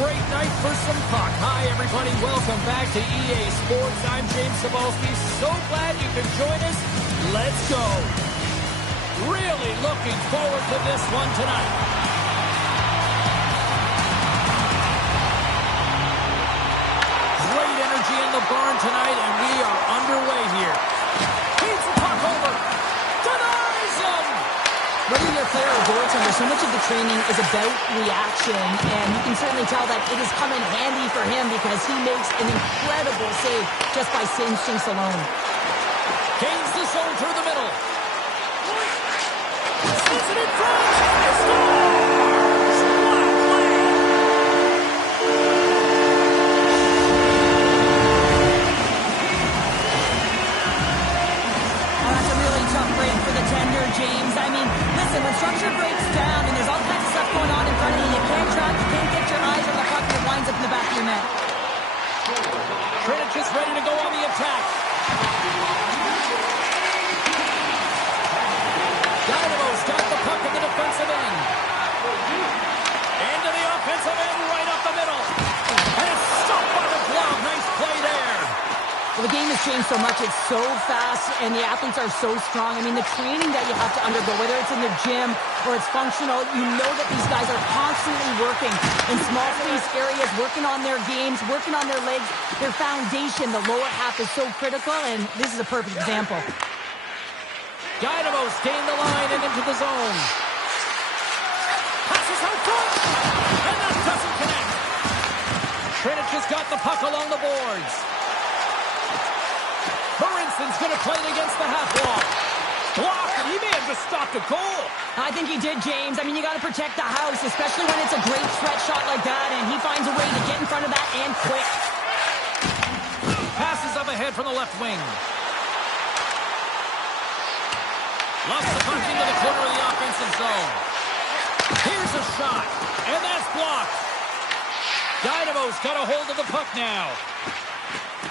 great night for some puck. Hi, everybody. Welcome back to EA Sports. I'm James Cebulski. So glad you could join us. Let's go. Really looking forward to this one tonight. Great energy in the barn tonight, and we are underway here. Feeds the puck over. Denies him. Whether you're a player or goaltender, so much of the training is about reaction, and you can certainly tell that it has come in handy for him because he makes an incredible save just by instincts alone. Gains the zone through the middle. Sees it in front. He scores! What a play! Oh, that's a really tough break for the tender, James. I mean, listen, when structure breaks down and there's all kinds of stuff going on in front of you, you can't track, you can't get your eyes on the puck, and it winds up in the back of your net. Trinich is ready to go on the attack. Dynamo's got the puck in the defensive end. Into the offensive end, right up the middle. And it's stopped by the glove. Nice play there. Well, the game has changed so much. It's so fast, and the athletes are so strong. I mean, the training that you have to undergo, whether it's in the gym or it's functional, you know that these guys are constantly working in small space areas, working on their games, working on their legs. Their foundation, the lower half, is so critical, and this is a perfect example. Dynamo's gained the line and into the zone. Passes out front, and that doesn't connect. Trinich has got the puck along the boards. Burinson's going to play it against the half wall. Blocked, and he may have just stopped a goal. I think he did, James. I mean, you got to protect the house, especially when it's a great threat shot like that, and he finds a way to get in front of that and quick. Passes up ahead from the left wing. Lost the puck into the corner of the offensive zone. Here's a shot, and that's blocked. Dynamo's got a hold of the puck now.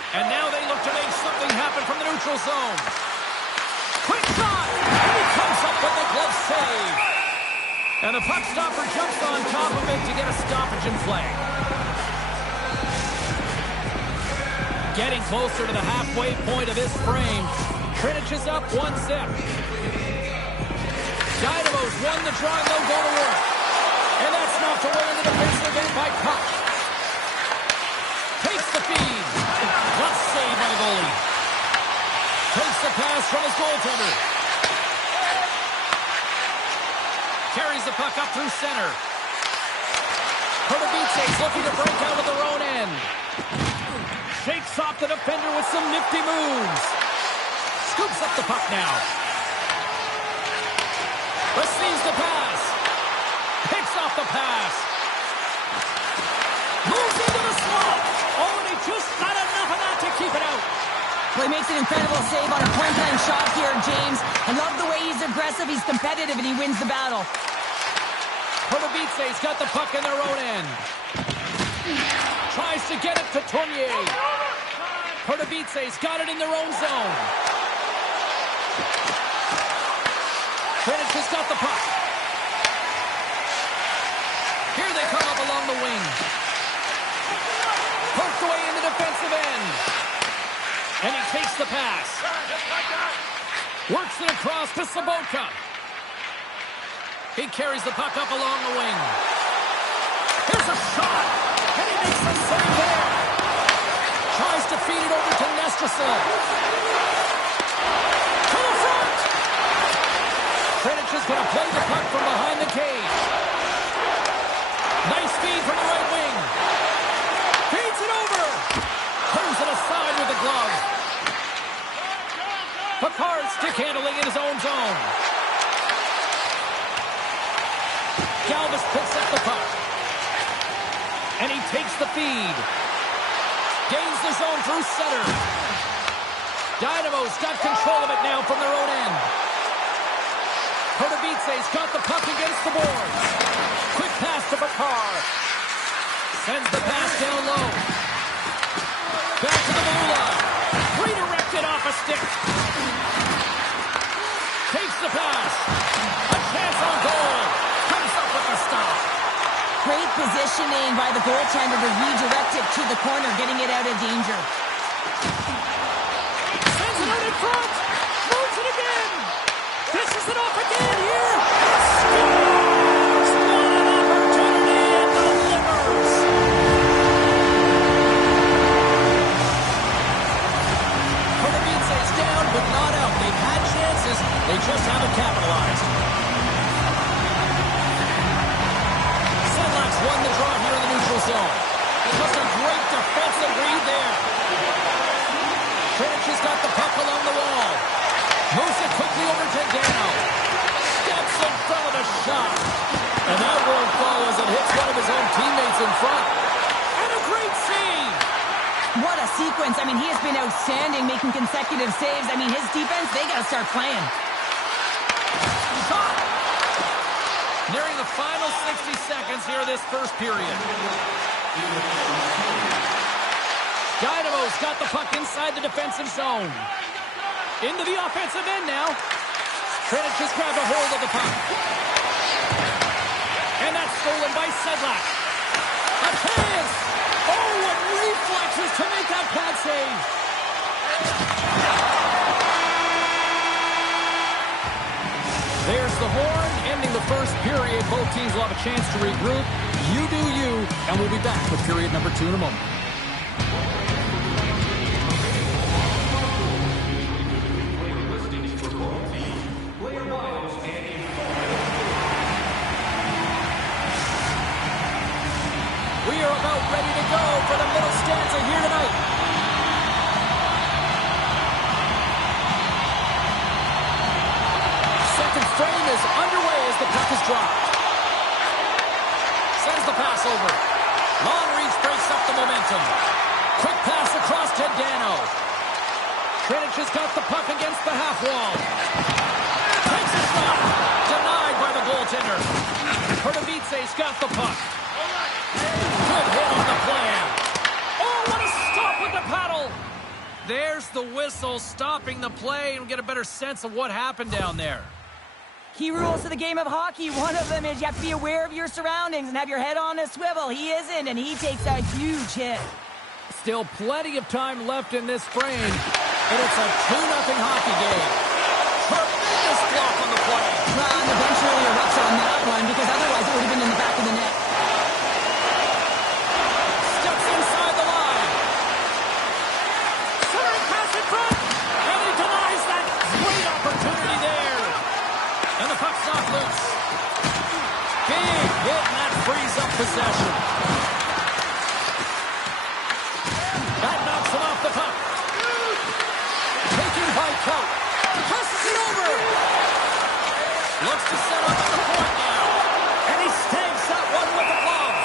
And now they look to make something happen from the neutral zone. Quick shot, and he comes up with the glove save. And the puck stopper jumps on top of it to get a stoppage in play. Getting closer to the halfway point of this frame. Trinich is up 1-0. Dynamo's won the draw, and they'll go to work. And that's knocked away in the defensive end by Puck. Takes the feed. Glove save by the goalie. Takes the pass from his goaltender. Carries the puck up through center. Pertubitse's looking to break out of their own end. Shakes off the defender with some nifty moves. Scoops up the puck now. Receives the pass. Picks off the pass. Moves into the slot. Oh, and he just got enough of that to keep it out. Well, he makes an incredible save on a point-blank shot here, James. I love the way he's aggressive, he's competitive, and he wins the battle. Pertubitse's got the puck in their own end. Tries to get it to Tournier. Pertubitse's got it in their own zone. Trinich has got the puck. Here they come up along the wing. Poked away in the defensive end. And he takes the pass. Works it across to Sobotka. He carries the puck up along the wing. Here's a shot. And he makes the save there. Tries to feed it over to Nestrasil. To the front. Trinich is going to play the puck from behind the cage. Nice feed from the right wing. Feeds it over. Turns it aside with the glove. Picard stick handling in his own zone. Galvis picks up the puck. And he takes the feed. Gains the zone through center. Dynamo's got control of it now from their own end. Pertubitse's got the puck against the boards. Quick pass to Picard. Sends the pass down low. Back to the blue line. Redirected off a stick. Takes the pass. A chance on goal. Comes up with the stop. Great positioning by the goaltender to redirect it to the corner, getting it out of danger. Sends it out in front. Moves it again. Dishes it off again here. Scores! What an opportunity and delivers. Konovice's down, but not out. They've had chances. They just haven't capitalized. Sedlak's won the draw here in the neutral zone. Just a great defensive read there. Trench has got the puck along the wall. Moves it quickly over to Dano. Steps in front of a shot. And that won't fall as it hits one of his own teammates in front. And a great save. What a sequence. I mean, he has been outstanding, making consecutive saves. I mean, his defense, they got to start playing. Shot. Nearing the final 60 seconds here of this first period. Dynamo's got the puck inside the defensive zone. Into the offensive end now. Trench has grabbed a hold of the puck. And that's stolen by Sedlak. A chance! Oh, what reflexes to make that pad save! There's the horn, ending the first period. Both teams will have a chance to regroup. You do you, and we'll be back with period number 2 in a moment. We are about ready to go for the middle stanza here tonight. Second frame is underway as the puck is dropped. Sends the pass over. Long reach breaks up the momentum. Quick pass across to Dano. Trench has got the puck against the half wall. Takes a shot. Denied by the goaltender. Konovice's got the puck. Good hit on the plan. Oh, what a stop with the paddle. There's the whistle stopping the play, and we get a better sense of what happened down there. Key rules to the game of hockey. One of them is you have to be aware of your surroundings and have your head on a swivel. He isn't, and he takes a huge hit. Still plenty of time left in this frame, and it's a 2-0 hockey game. Tremendous block on the play. Well, and the bench really erupts on that one, because otherwise it would have been in the back of the net. Steps inside the line. Centering pass in front, and he denies that great opportunity there. And the puck's not loose. Big hit, and that frees up possession. That knocks him off the puck. Taken by Coat. Passes it over. Looks to set up at the point now. And he stabs that one with the glove.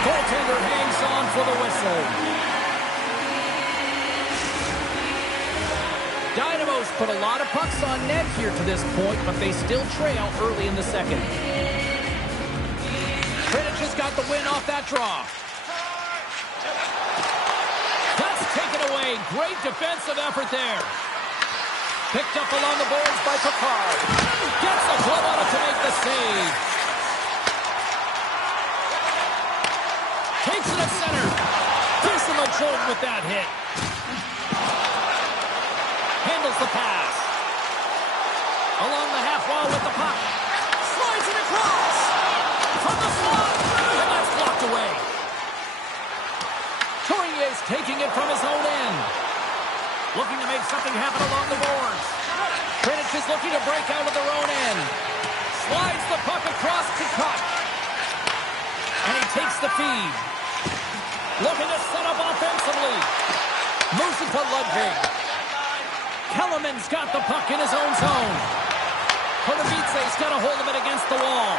Goaltender hangs on for the whistle. Dynamo's put a lot of pucks on net here to this point, but they still trail early in the second. Trench has got the win off that draw. That's taken away. Great defensive effort there. Picked up along the boards by Picard. Gets a glove on it to make the save. Takes it at center. Dismal Jordan with that hit. Handles the pass. Along the half wall with the puck. Slides it across. From the slot. And that's blocked away. Tourier's taking it from his own end. Looking to make something happen along the boards. Trench is looking to break out of their own end. Slides the puck across to Cut. And he takes the feed. Looking to set up offensively. Moves it to Ludwig. Kellerman's got the puck in his own zone. Konovice's got a hold of it against the wall.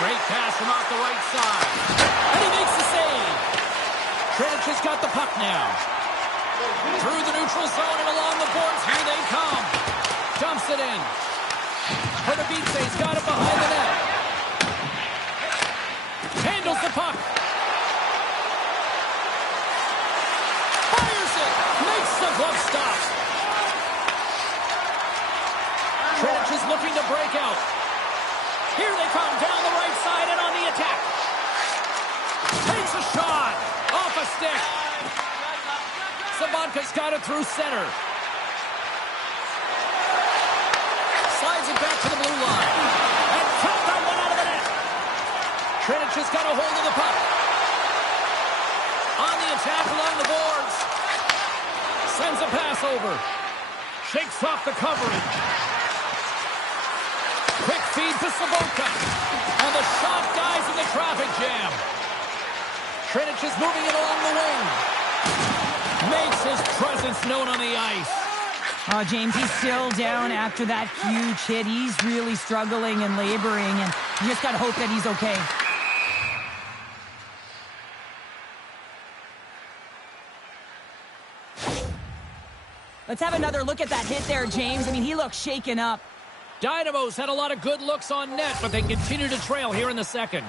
Great pass from off the right side. And he makes the save. Trench has got the puck now. Through the neutral zone and along the boards. Here they come. Dumps it in. Konovice's got it behind the net. Handles the puck. Fires it. Makes the glove stop. Trench is looking to break out. Here they come down the right side and on the attack. a shot. Off a stick. Sabanka's got it through center. Slides it back to the blue line. And count that one out of the net. Trinich has got a hold of the puck. On the attack along the boards. Sends a pass over. Shakes off the coverage. Quick feed to Sabanka. And the shot dies in the traffic jam. Trinich is moving it along the wing. Makes his presence known on the ice. Oh, James, he's still down after that huge hit. He's really struggling and laboring, and you just got to hope that he's okay. Let's have another look at that hit there, James. I mean, he looks shaken up. Dynamo's had a lot of good looks on net, but they continue to trail here in the second.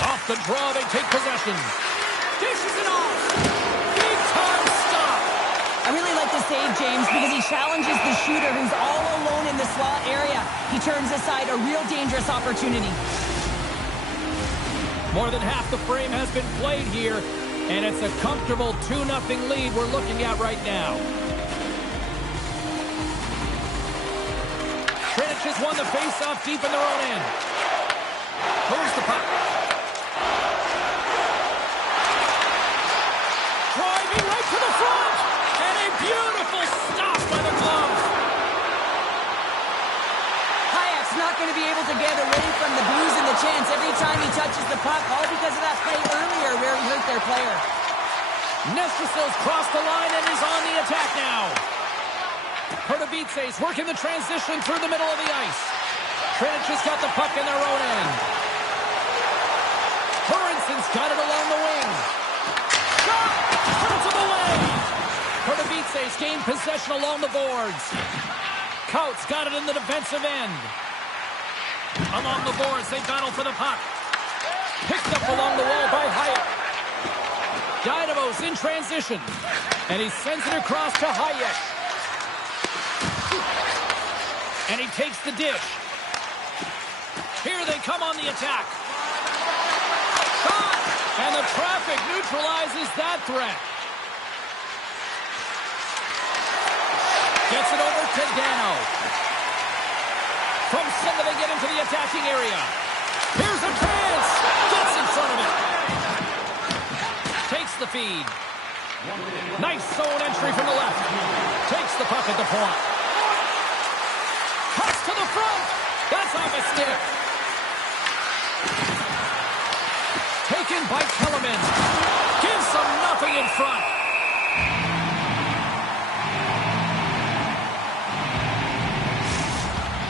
Off the draw, they take possession. Dishes it off. Big time stop. I really like the save, James, because he challenges the shooter who's all alone in the slot area. He turns aside a real dangerous opportunity. More than half the frame has been played here, and it's a comfortable 2-0 lead we're looking at right now. Trinich has won the faceoff deep in their own end. Moves the puck. Driving right to the front, and a beautiful stop by the glove. Hayek's not going to be able to get away from the Blues and the chance every time he touches the puck, all because of that play earlier where he hurt their player. Nestrasil's crossed the line and is on the attack now. Pertavitse's working the transition through the middle of the ice. Trinich has got the puck in their own end. Hurrinson's got it along the wing. Shot! Turns him away! Pertavitse's gained possession along the boards. Kautz got it in the defensive end. Along the boards, they battle for the puck. Picked up along the wall by Hayek. Dynamo's in transition. And he sends it across to Hayek. And he takes the dish. Here they come on the attack. Shot! And the traffic neutralizes that threat. Gets it over to Dano. From center they get into the attacking area. Here's a chance. Gets in front of it. Takes the feed. Nice zone entry from the left. Takes the puck at the point. Cuts to the front. That's off a stick. Taken by Kellerman. Gives them nothing in front.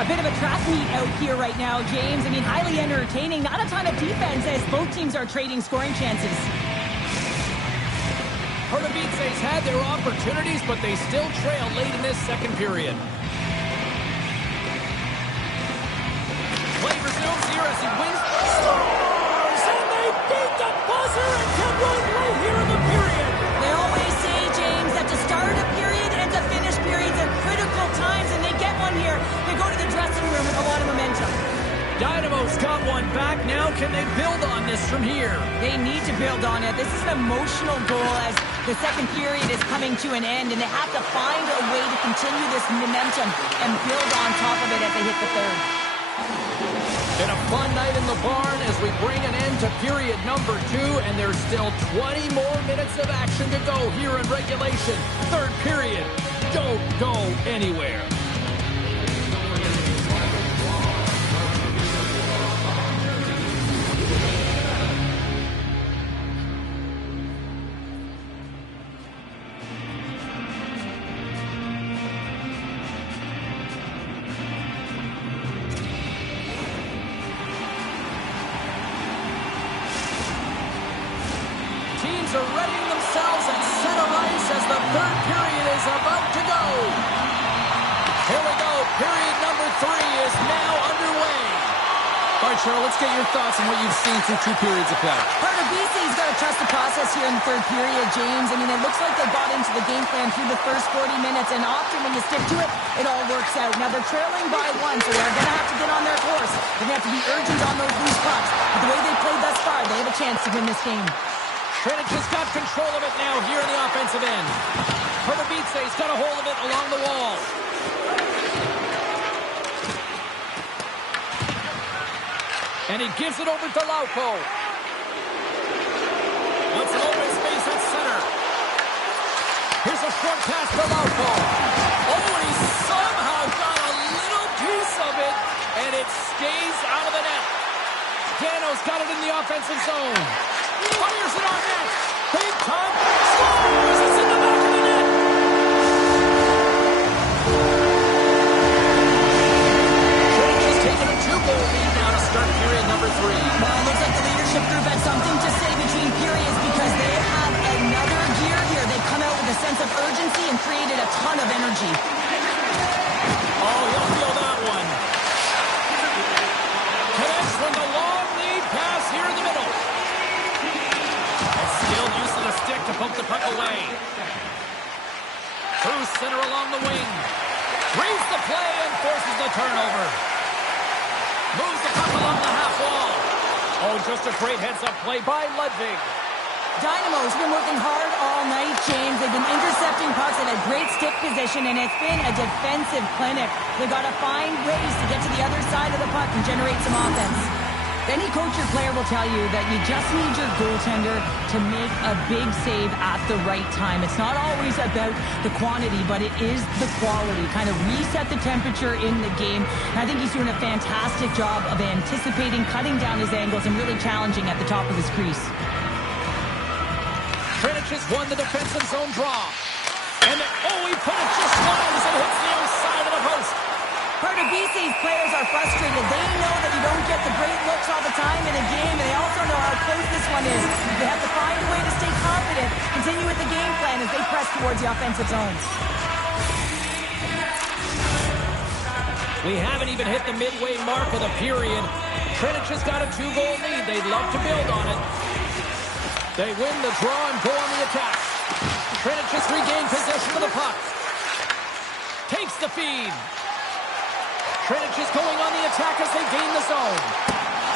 A bit of a track meet out here right now, James. I mean, highly entertaining. Not a ton of defense as both teams are trading scoring chances. Pertavitse's had their opportunities, but they still trail late in this second period. Play resumes here as he wins. Stars! And they beat the buzzer and can run right here in the period. They always say, James, that to start a period and to finish periods are critical times, and they get one here. They go to the dressing room with a lot of momentum. Dynamo's got one back. Now can they build on this from here? They need to build on it. This is an emotional goal as the second period is coming to an end, and they have to find a way to continue this momentum and build on top of it as they hit the third. Been a fun night in the barn as we bring an end to period number 2, and there's still 20 more minutes of action to go here in regulation. Third period. Don't go anywhere. Teams are readying themselves at center ice as the third period is about to go. Here we go. Period number 3 is now underway. The All right, Cheryl, let's get your thoughts on what you've seen through 2 periods of play. Part of BC's got to trust the process here in the third period, James. I mean, it looks like they got into the game plan through the first 40 minutes, and often when you stick to it, it all works out. Now, they're trailing by 1, so they're going to have to get on their course. They're going to have to be urgent on those loose pucks. But the way they played thus far, they have a chance to win this game. Trinich has got control of it now here in the offensive end. Pardubice's got a hold of it along the wall. And he gives it over to Lauko. Wants an open space at center. Here's a short pass to Lauko. Oh, and he somehow got a little piece of it, and it stays out of the net. Dano's got it in the offensive zone. Fires it on net. Big time. Scores! It's in the back of the net. Trinich has taken a 2-goal lead now to start period number 3. Well, it looks like the leadership group had something to say between periods because they have another gear here. They come out with a sense of urgency and created a ton of energy. Oh, he'll feel that one. Connects with the long lead pass here in the middle. And still using a stick to poke the puck away. Through center along the wing. Reads the play and forces the turnover. Moves the puck along the half wall. Oh, just a great heads-up play by Ludwig. Dynamo's been working hard all night, James. They've been intercepting pucks at a great stick position, and it's been a defensive clinic. They've got to find ways to get to the other side of the puck and generate some offense. Any coach or player will tell you that you just need your goaltender to make a big save at the right time. It's not always about the quantity, but it is the quality. Kind of reset the temperature in the game. And I think he's doing a fantastic job of anticipating, cutting down his angles, and really challenging at the top of his crease. Trinich has won the defensive zone draw. And he put it just wide as it hits the outside of the post. Pardubice's players are frustrated. They know that you don't get the great looks all the time in a game, and they also know how close this one is. They have to find a way to stay confident, continue with the game plan as they press towards the offensive zones. We haven't even hit the midway mark of the period. Trinich has got a 2-goal lead. They'd love to build on it. They win the draw and go on the attack. Trinich has regained possession of the puck. Takes the feed. Trinich is going on the attack as they gain the zone.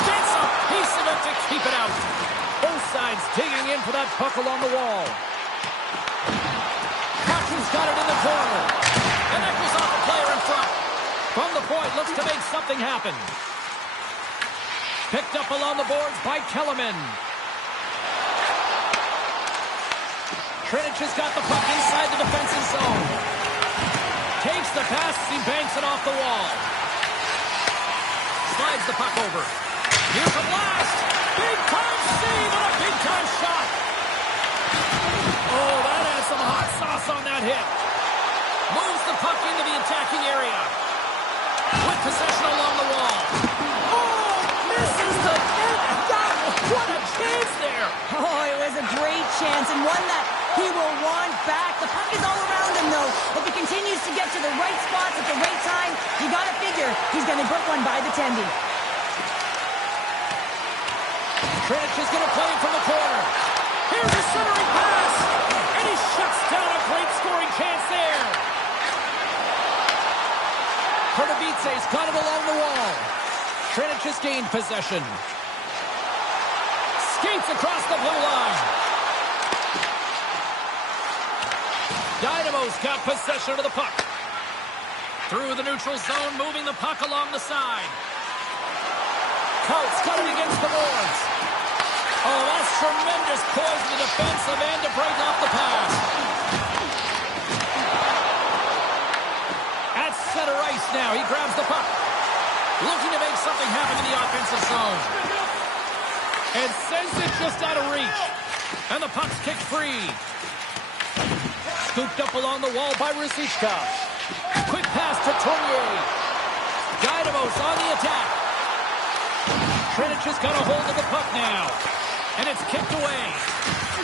Gets a piece of it to keep it out. Both sides digging in for that puck along the wall. Kaku's got it in the corner. And that goes off the player in front. From the point, looks to make something happen. Picked up along the boards by Kellerman. Trinich has got the puck inside the defensive zone. Takes the pass as he banks it off the wall. Slides the puck over. Here's a blast. Big time save and a big time shot. Oh, that had some hot sauce on that hit. Moves the puck into the attacking area. With possession along the wall. Oh, misses the net. What a chance there. Oh, it was a great chance and one that he will want back. The puck is all around him, though. If he continues to get to the right spots at the right time, you got to figure he's going to put one by the tendy. Trinich is going to play from the corner. Here's a centering pass. And he shuts down a great scoring chance there. Pardubice's got it along the wall. Trinich has gained possession. Skates across the blue line. Dynamo's got possession of the puck. Through the neutral zone, moving the puck along the side. Coutts got it against the boards. Oh, that's tremendous poise in the defensive end to break off the pass. At center ice now, he grabs the puck. Looking to make something happen in the offensive zone. And sends it just out of reach. And the puck's kicked free. Scooped up along the wall by Ruzicka. Quick pass to Tournier. Dynamo's on the attack. Trinich has got a hold of the puck now. And it's kicked away.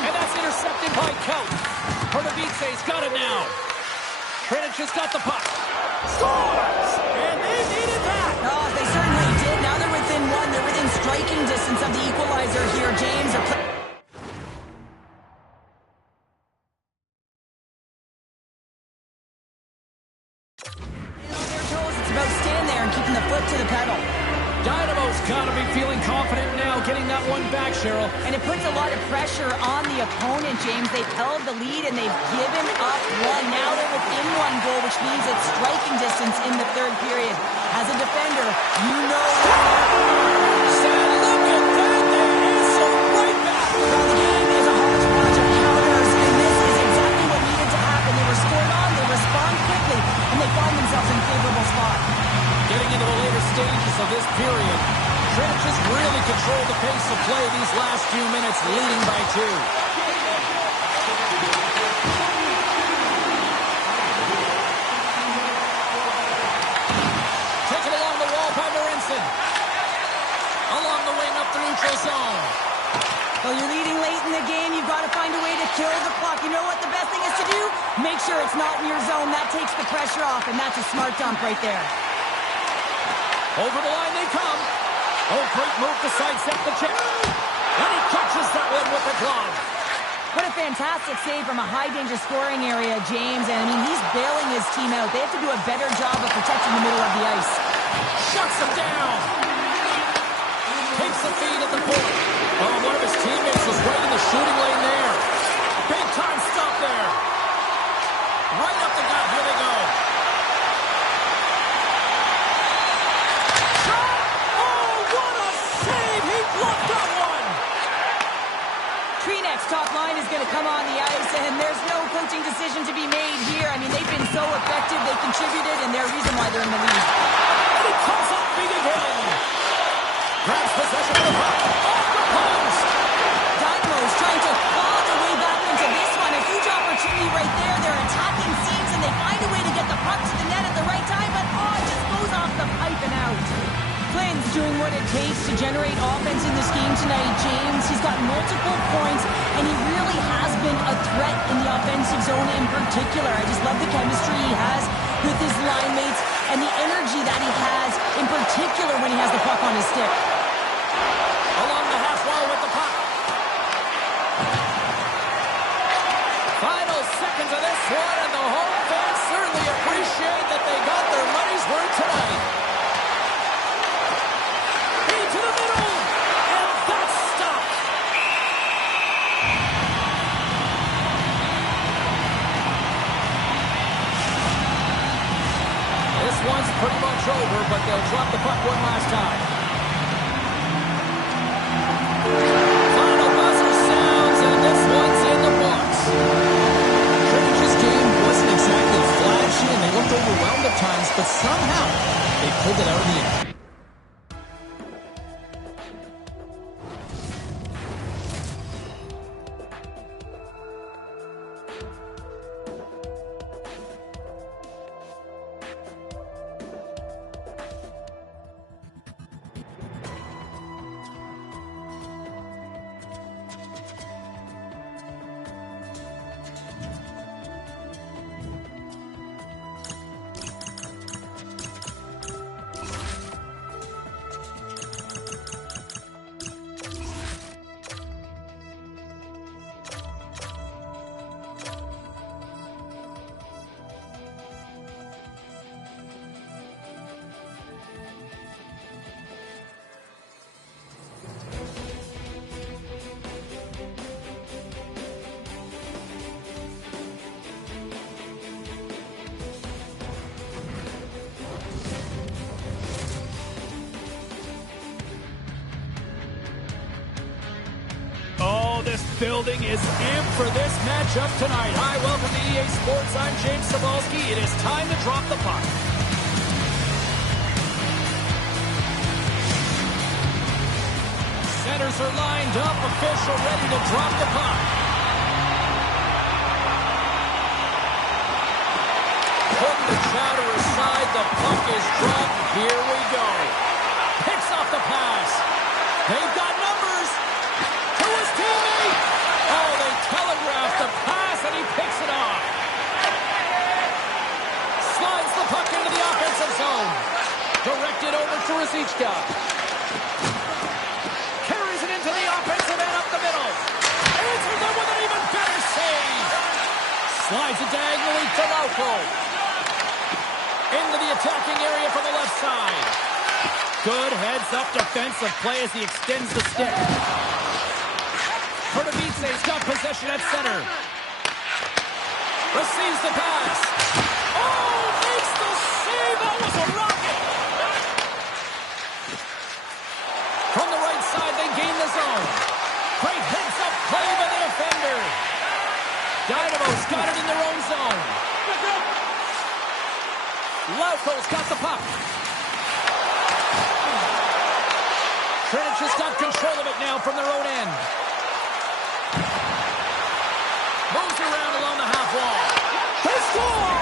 And that's intercepted by Coutts. Pardubice's got it now. Trinich has got the puck. Scores! And they needed that. Oh, they certainly did. Now they're within one. They're that one back, Cheryl. And it puts a lot of pressure on the opponent, James. They've held the lead and they've given up one. Now they're within one goal, which means it's striking distance in the third period. As a defender, you know Sad, look at that. They answer right back. well, the game is a hodgepodge of counters, and this is exactly what needed to happen. They were scored on, they respond quickly, and they find themselves in a favorable spot. Getting into the later stages of this period, Trench has really controlled the pace of play these last few minutes, leading by 2. Taken along the wall by Morinson. Along the wing up the neutral zone. Well, you're leading late in the game. You've got to find a way to kill the clock. You know what the best thing is to do? Make sure it's not in your zone. That takes the pressure off, and that's a smart dump right there. Over the line they come. Oh, great move to sidestep the chip. And he catches that one with the glove. What a fantastic save from a high-danger scoring area, James. And, I mean, he's bailing his team out. They have to do a better job of protecting the middle of the ice. Shuts him down. Takes the feed at the point. Oh, one of his teammates was right in the shooting lane there. Big time stop there. Right up the gut. Here they go. Top line is going to come on the ice, and there's no coaching decision to be made here. I mean, they've been so effective, they contributed, and they're the reason why they're in the lead. And he comes up big again. Grabs possession of the puck. Off the post. Dynamo's trying to claw their way back into this one. A huge opportunity right there. They're attacking seams, and they find a way to get the puck to the net at the right time, but it just goes off the pipe and out. Flynn's doing what it takes to generate offense in this game tonight, James. He's got multiple points, and he really has been a threat in the offensive zone in particular. I just love the chemistry he has with his line mates and the energy that he has in particular when he has the puck on his stick. Along the half wall with the puck. Final seconds of this one, and the home fans certainly appreciate that they got their money's worth tonight. To the middle, and that's stopped. This one's pretty much over, but they'll drop the puck one last time. Final buzzer sounds, and this one's in the books. Trinita's game wasn't exactly flashy, and they looked overwhelmed at times, but somehow they pulled it out of the end. This building is amped for this matchup tonight. Hi, welcome to EA Sports. I'm James Cebulski. It is time to drop the puck. Centers are lined up. Official ready to drop the puck. Putting the chowder aside. The puck is dropped. Here we go. Picks off the pass. They've got numbers. To his teammate. Oh, they telegraphed the pass, and he picks it off. Slides the puck into the offensive zone. Directed over to Rosichka. Carries it into the offensive end up the middle. Answers them with an even better save. Slides it diagonally to Lauko. Into the attacking area from the left side. Good heads-up defensive play as he extends the stick. Kurtovitse's got possession at center. Receives the pass. Oh, makes the save. That was a rocket. From the right side, they gain the zone. Great heads-up play by the defender. Dynamo's got it in their own zone. Lauko's got the puck. Trinich has got control of it now from their own end. Moves around along the half wall. They score!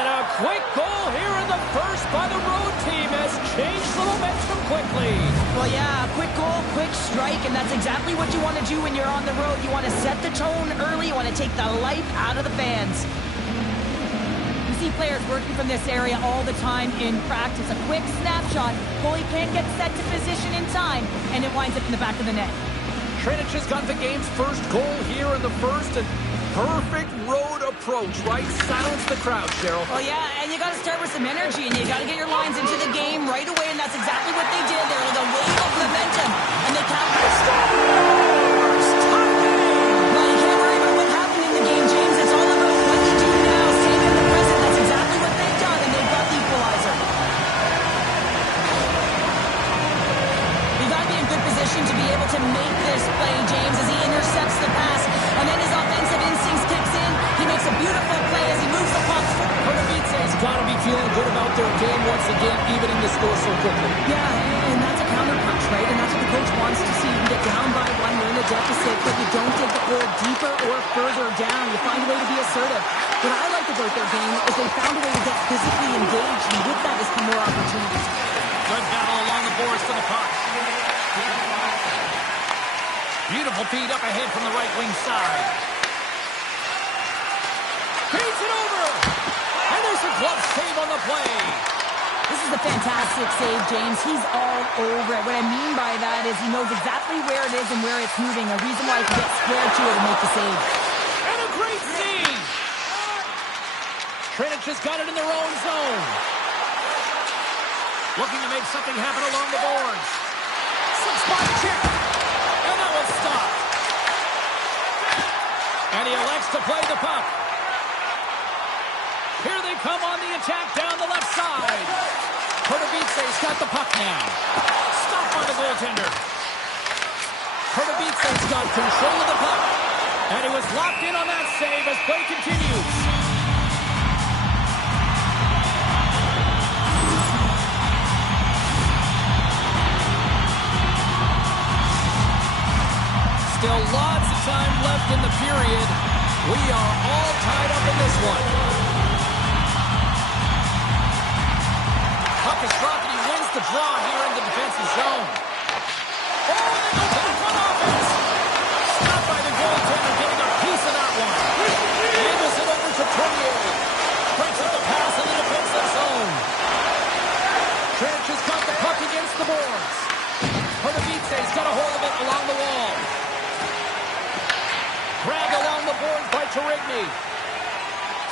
And a quick goal here in the first by the road team has changed the momentum quickly. Well, yeah, quick goal, quick strike, and that's exactly what you want to do when you're on the road. You want to set the tone early. You want to take the life out of the fans. See players working from this area all the time in practice. A quick snapshot. Goalie can't get set to position in time, and it winds up in the back of the net. Trinich has got the game's first goal here in the first, and perfect road approach, right? Silence the crowd, Cheryl. Well, yeah, and you got to start with some energy, and you got to get your lines into the game right away, and that's exactly what they did. They were the wave of momentum, and they scores! Top game! Well, you can't worry about what happened in the game, James. It's all about what you do now, staying in the present. That's exactly what they've done, and they've got the equalizer. You got to be in good position to be able to make this play, James, as he intercepts the pass, and then his offensive instincts kicks in. He makes a beautiful play as he moves the puck forward. Kurtovitse's got to be feeling good about their game once again, evening the score so quickly. Yeah, and that's a counterpunch, right? And that's what the coach wants to see. You can get down by one, you're in a deficit, but you don't dig the hole deeper or further down. You find a way to be assertive. What I like about their game is they found a way to get physically engaged, and with that has come more opportunities. Good battle along the boards to the puck. Beautiful feed up ahead from the right wing side. Beats it over! And there's a glove save on the play. This is a fantastic save, James. He's all over it. What I mean by that is he knows exactly where it is and where it's moving. A reason why he can get squared to it and make the save. And a great save! Trinich has got it in their own zone. Looking to make something happen along the boards. Six-spot kick. And that was stopped. And he elects to play the puck. Here they come on the attack down the left side. Kurtovitse's got the puck now. Stopped by the goaltender. Kurtovitse's got control of the puck. And he was locked in on that save as play continues. Still lots of time left in the period. We are all tied up in this one. Puck is dropped and he wins the draw here in the defensive zone. Oh, they go back on offense. Stopped by the goaltender, getting a piece of that one. Angles it over to Tournier. Breaks up the pass in the defensive zone. Trinich has got the puck against the boards. Kurtovitse's got a hold of it along the wall. Grabbed along the boards by Tarigny.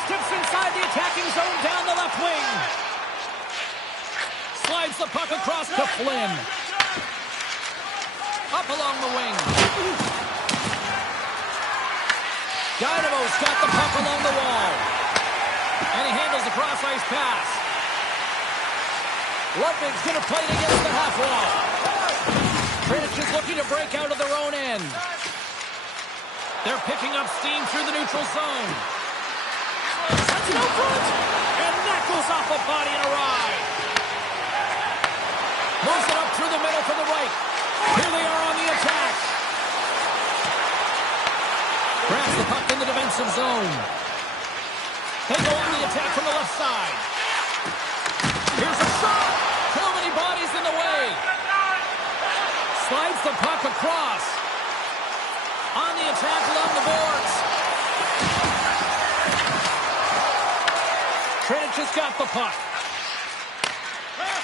Steps inside the attacking zone down the left wing. Slides the puck across to Flynn. Up along the wing. Dynamo's got the puck along the wall. And he handles the cross-ice pass. Ludwig's going to play it against the half wall. Trinich is looking to break out of their own end. They're picking up steam through the neutral zone. Sets it out front. And that goes off a body and a ride. Moves it up through the middle to the right. Here they are on the attack. Grabs the puck in the defensive zone. They go on the attack from the left side. Here's a shot. Too many bodies in the way. Slides the puck across. On the attack along the boards. Trinich has got the puck.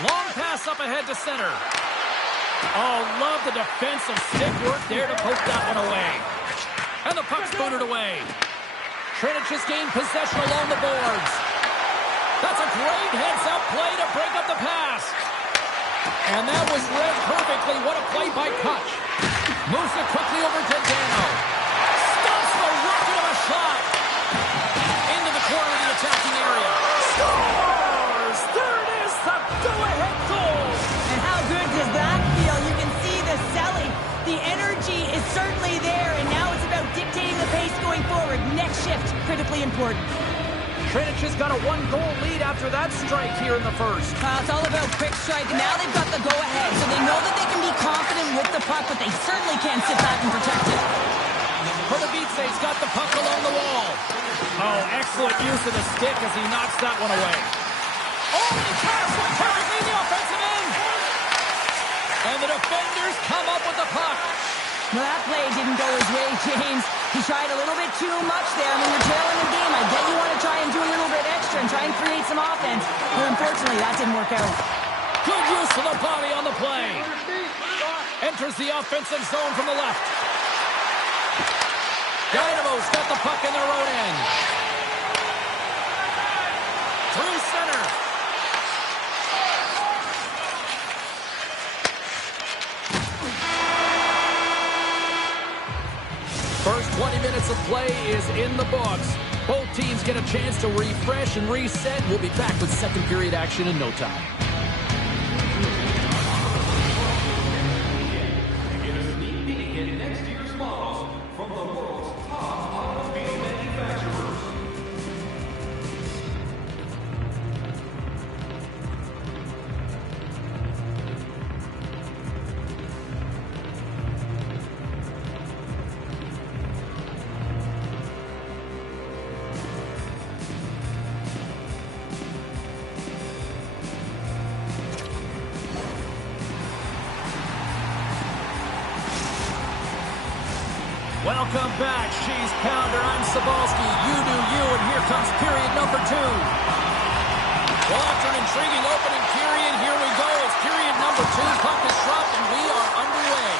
Long pass up ahead to center. Oh, love the defensive stick work there to poke that one away. And the puck's booted away. Trinich has gained possession along the boards. That's a great heads-up play to break up the pass. And that was read perfectly. What a play by Kutch. Moves it quickly over to Dano. Stops the rocket of a shot. Into the corner of the attacking area. Scores! There it is, the go-ahead goal. And how good does that feel? You can see the selling. The energy is certainly there, and now it's about dictating the pace going forward. Next shift, critically important. Trinich has got a one-goal lead after that strike here in the first. It's all about quick strike. Now they've got the go-ahead, so they know that they can be confident with the puck, but they certainly can't sit back and protect it. Kotovice's got the puck along the wall. Oh, excellent use of the stick as he knocks that one away. Oh, and he tries to perfectly in the offensive end. And the defenders come up with the puck. Well, that play didn't go his way, James. He tried a little bit too much there. I mean, you're trailing the game. I get you want to try and do a little bit extra and try and create some offense. But unfortunately, that didn't work out. Good use of the body on the play. Enters the offensive zone from the left. Dynamo's got the puck in their own end. Through center. First 20 minutes of play is in the books. Both teams get a chance to refresh and reset. We'll be back with second period action in no time. Welcome back, She's Pounder. I'm Sabalski. You do you, and here comes period number 2. Well, after an intriguing opening period, here we go. It's period number 2. Puck is dropped, and we are underway.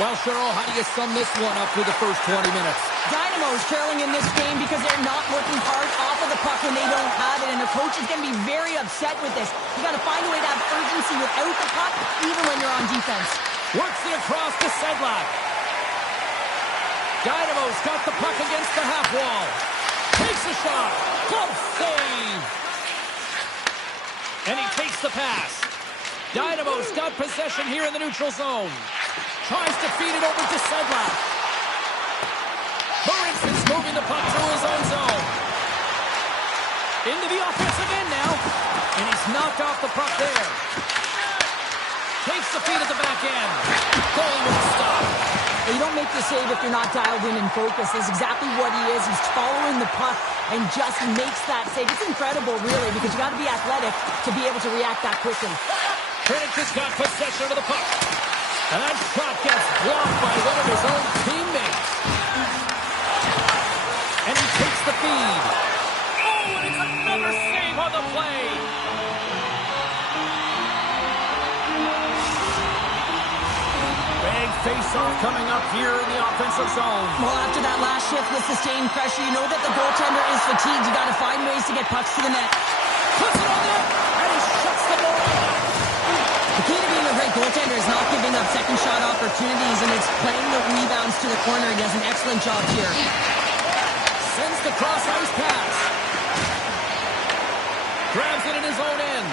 Well, Cheryl, how do you sum this one up through the first 20 minutes? Dynamo's trailing in this game because they're not working hard off of the puck when they don't have it, and the coach is going to be very upset with this. You got to find a way to have urgency without the puck, even when you're on defense. Works it across to Sedlak. Dynamo's got the puck against the half wall. Takes a shot. Close save. And he takes the pass. Dynamo's got possession here in the neutral zone. Tries to feed it over to Sedlak. Marinson's moving the puck through his own zone. Into the offensive end now. And he's knocked off the puck there. Takes the feed at the back end. Goalie with a stop. You don't make the save if you're not dialed in and focused. That's exactly what he is. He's following the puck and just makes that save. It's incredible, really, because you got to be athletic to be able to react that quickly. Trinich has got possession of the puck. And that shot gets blocked by one of his own teammates. And he takes the feed. Oh, and it's another save on the play. Big face-off coming up here in the offensive zone. Well, after that last shift with sustained pressure, you know that the goaltender is fatigued. You got to find ways to get pucks to the net. Puts it on net, and he shuts the ball down. The key to being a great goaltender is not giving up second shot opportunities, and it's playing the rebounds to the corner. He does an excellent job here. Sends the cross-ice pass. Grabs it in his own end.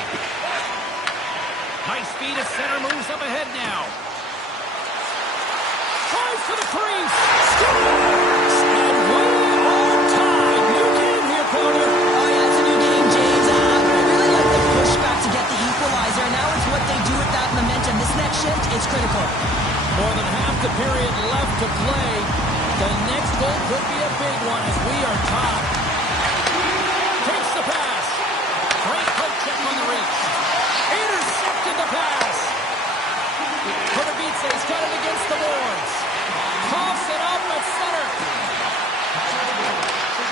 High speed at center, moves up ahead now. Tries to the crease. Scores! And we are tied. New game here, Carter. Oh, yeah, it's a new game, James. But I really like the pushback to get the equalizer. Now it's what they do with that momentum. This next shift is critical. More than half the period left to play. The next goal could be a big one as we are tied. Takes the pass. Great poke check on the reach. Intercepted the pass. Kotovice's got it against the boards. Toss it up at center.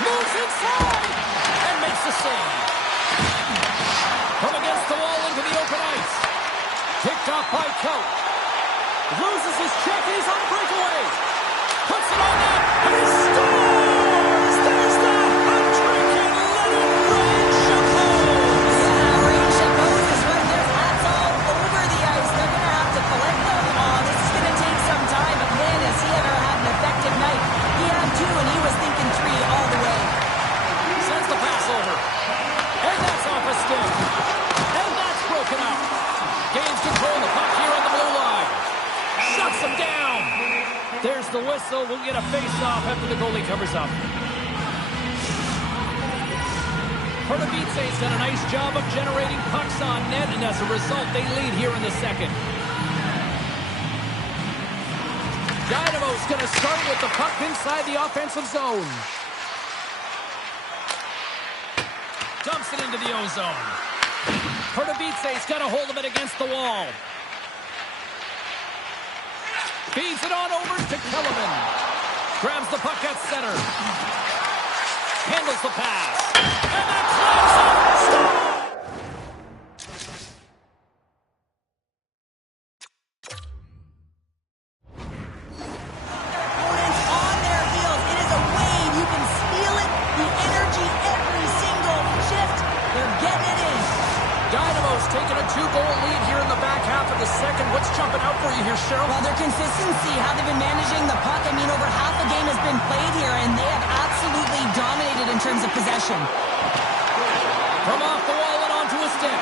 Moves inside and makes the save. From against the wall into the open ice. Picked off by Coat. Loses his check and he's on a breakaway. Puts it on net and he scores! There's that hat-trick and let it rain Chacon. Yeah, Rain Chacon is right there. Hats all over the Knocks him down. There's the whistle. We'll get a face-off after the goalie covers up. Pardubice's done a nice job of generating pucks on net, and as a result, they lead here in the second. Dynamo's going to start with the puck inside the offensive zone. Dumps it into the O-zone. Pardubice's got a hold of it against the wall. Feeds it on over to Kellerman. Grabs the puck at center. Handles the pass. And that climbs up. Stop! Opponents on their heels. It is a wave. You can feel it. The energy every single shift. They're getting it in. Dynamo's taking a 2-goal lead here in the back half of the second. What's jumping out for you here, Cheryl? Well, their consistency, how they've been managing the puck. I mean, over half the game has been played here, and they have absolutely dominated in terms of possession. From off the wall and onto a stick.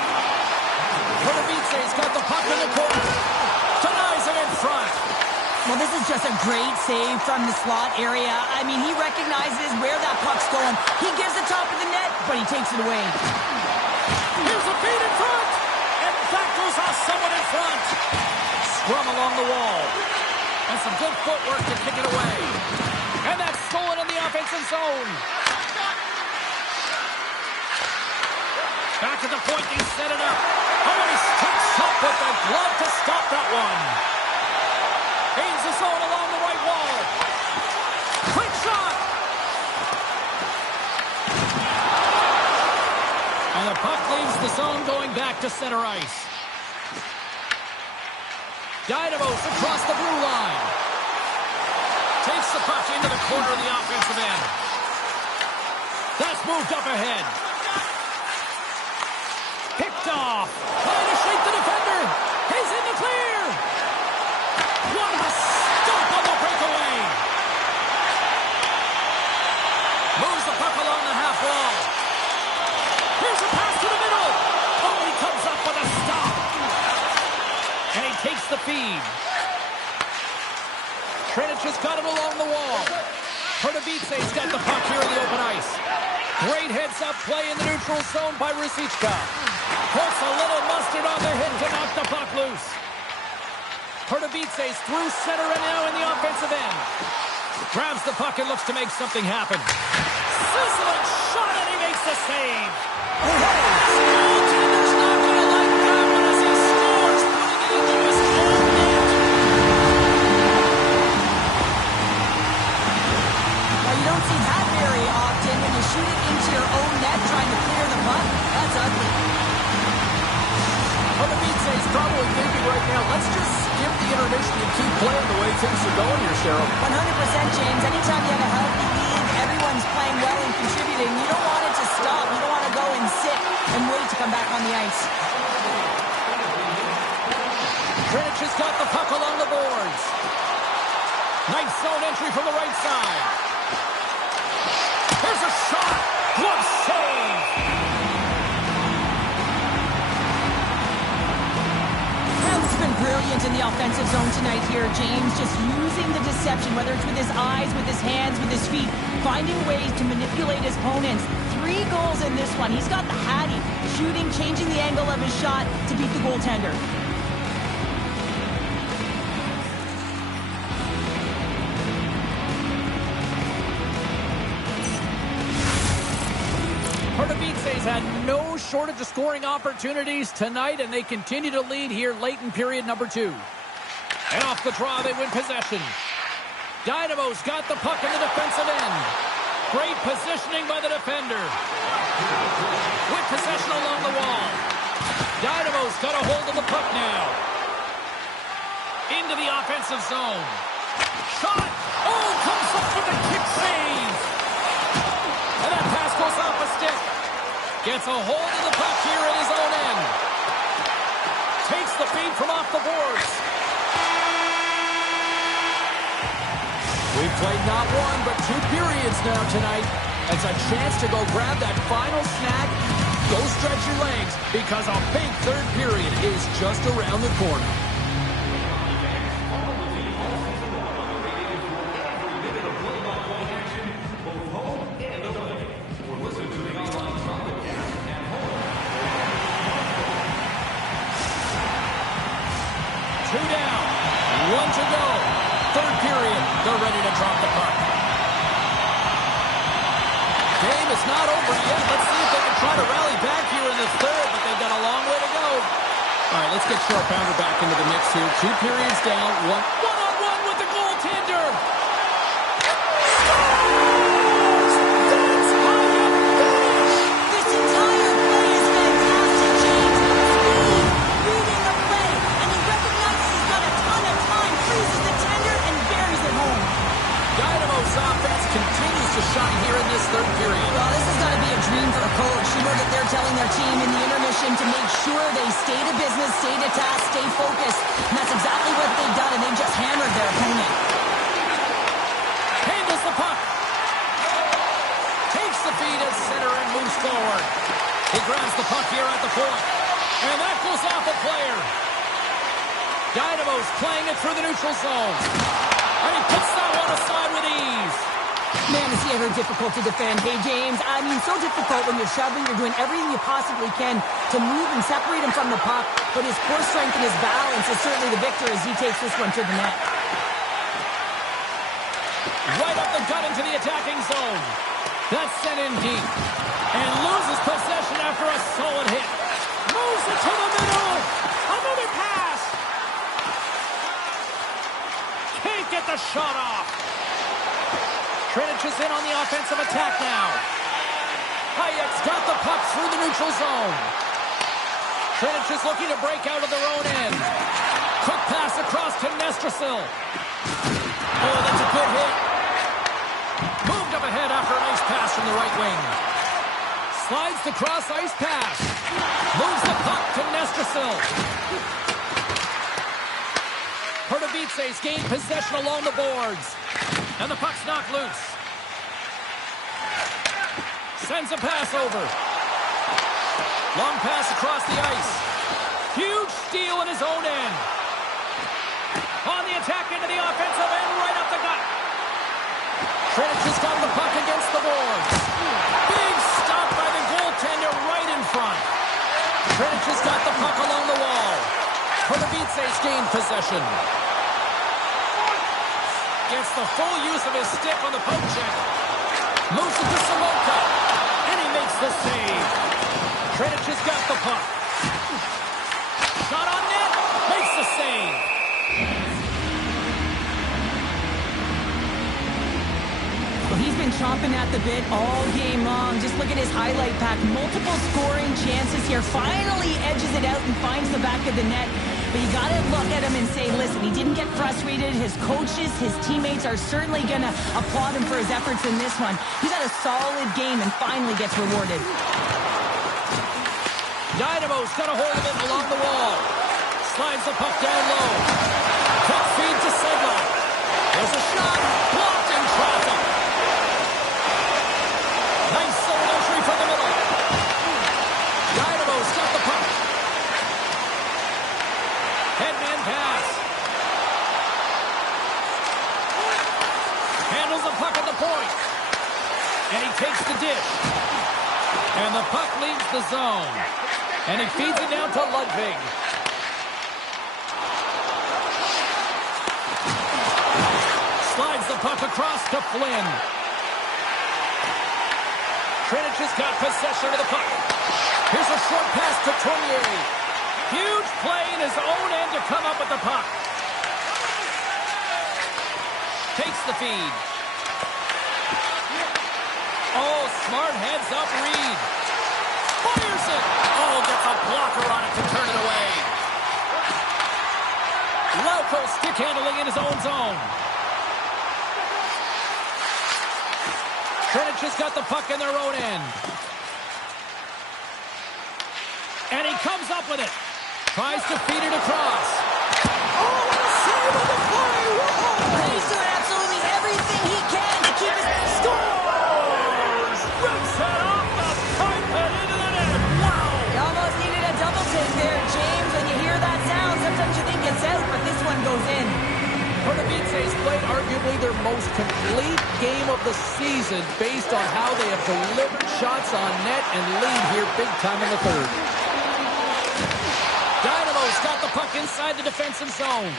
Pardubice's got the puck in the corner. Denies it in front. Well, this is just a great save from the slot area. I mean, he recognizes where that puck's going. He gives the top of the net, but he takes it away. Here's a feed in front. And that goes off someone in front. Scrum along the wall. And some good footwork to kick it away. And that's stolen in the offensive zone. Back at the point, he set it up. Oh, and he sticks up with the glove to stop that one. Aims the zone along the right wall. Quick shot. And the puck leaves the zone going back to center ice. Dynamo's across the blue line. Takes the puck into the corner of the offensive end. That's moved up ahead. Picked off. Trying to shake the defender. He's in the clear. What a stop on the breakaway. Moves the puck along the half wall. Here's a pass to the middle. Oh, he comes up with a stop. And he takes the feed. Trinich has got it along the wall. Pardubice's got the puck here in the open ice. Great heads-up play in the neutral zone by Rosichka. Puts a little mustard on the hit to knock the puck loose. Pardubice's through center and now in the offensive end. Grabs the puck and looks to make something happen. Sizzling shot and he makes the save. Goaltender's not going to like that one as he scores, putting it into his own net. Well, you don't see that very often when you shoot it into your own net trying to clear the puck. That's ugly. Pardubice's probably thinking right now, let's just skip the intermission and keep playing the way things are going here, Cheryl. 100%, James. Anytime you have a healthy lead, everyone's playing well and contributing. You don't want it to stop. You don't want to go and sit and wait to come back on the ice. Trinich has got the puck along the boards. Nice zone entry from the right side. Here's a shot. Glove save. He's been brilliant in the offensive zone tonight here, James. Just using the deception, whether it's with his eyes, with his hands, with his feet, finding ways to manipulate his opponents. 3 goals in this one. He's got the hattie, shooting, changing the angle of his shot to beat the goaltender. Pardubice's had no shortage of scoring opportunities tonight, and they continue to lead here late in period number 2. And off the draw, they win possession. Dynamo's got the puck in the defensive end. Great positioning by the defender. With possession along the wall. Dynamo's got a hold of the puck now. Into the offensive zone. Shot! Oh, comes up with a kick save! And that pass goes off a stick. Gets a hold of the puck here in his own end. Takes the feed from off the boards. We've played not 1, but 2 periods now tonight. It's a chance to go grab that final snack. Go stretch your legs because a big third period is just around the corner. it's not over yet. Let's see if they can try to rally back here in the third, but they've got a long way to go. All right, let's get Sharp-Pounder back into the mix here. 2 periods down, one-on-one with the goaltender. Continues to shine here in this third period. Well, this has got to be a dream for a coach. You know that they're telling their team in the intermission to make sure they stay to business, stay to task, stay focused. And that's exactly what they've done, and they've just hammered their opponent. Handles the puck. Takes the feed at center and moves forward. He grabs the puck here at the point. And that goes off a player. Dynamo's playing it through the neutral zone. And he puts that one aside with ease. Man, is he ever difficult to defend. Hey, James, I mean, so difficult when you're shoving, you're doing everything you possibly can to move and separate him from the puck, but his core strength and his balance is certainly the victor as he takes this one to the net. Right up the gut into the attacking zone. That's sent in deep. And loses possession after a solid hit. Moves it to the middle. Another pass. Can't get the shot off. Trinich is in on the offensive attack now. Hayek's got the puck through the neutral zone. Trinich is looking to break out of their own end. Quick pass across to Nestrasil. Oh, that's a good hit. Moved up ahead after a nice pass from the right wing. Slides the cross ice pass. Moves the puck to Nestrasil. Pardubice's gained possession along the boards. And the puck's knocked loose. Sends a pass over. Long pass across the ice. Huge steal in his own end. On the attack into the offensive end, right up the gut. Trinich has got the puck against the boards. Big stop by the goaltender right in front. Trinich has got the puck along the wall. Pardubice's gained possession. Gets the full use of his stick on the poke check. Moves it to Soroka. And he makes the save. Trinich has got the puck. Shot on net. Makes the save. Well, he's been chomping at the bit all game long. Just look at his highlight pack. Multiple scoring chances here. Finally edges it out and finds the back of the net. But you got to look at him and say, listen, he didn't get frustrated. His coaches, his teammates are certainly going to applaud him for his efforts in this one. He's had a solid game and finally gets rewarded. Dynamo's got a hold of it along the wall. Slides the puck down low. Quick feed to Segla. There's a shot. Blocked in traffic. Nice zone entry from the middle. Dynamo's got the puck. Headman pass. Handles the puck at the point. And he takes the dish. And the puck leaves the zone. And he feeds it down to Ludwig. Slides the puck across to Flynn. Trinich has got possession of the puck. Here's a short pass to Tournier. Huge play in his own end to come up with the puck. Takes the feed. Oh, smart heads up Reed. Fires it. Oh, gets a blocker on it to turn it away. Lauko stick handling in his own zone. Trinich has got the puck in their own end. And he comes up with it. Tries to feed it across. Oh, what a save on the play! Whoa! He's doing absolutely everything he can to keep his Scores! Rips it off the pipe and into the net. Wow! You almost needed a double take there, James. When you hear that sound, sometimes you think it's out, but this one goes in. Pardubice's played arguably their most complete game of the season based on how they have delivered shots on net and lead here big time in the third. Dynamo's got the puck inside the defensive zone.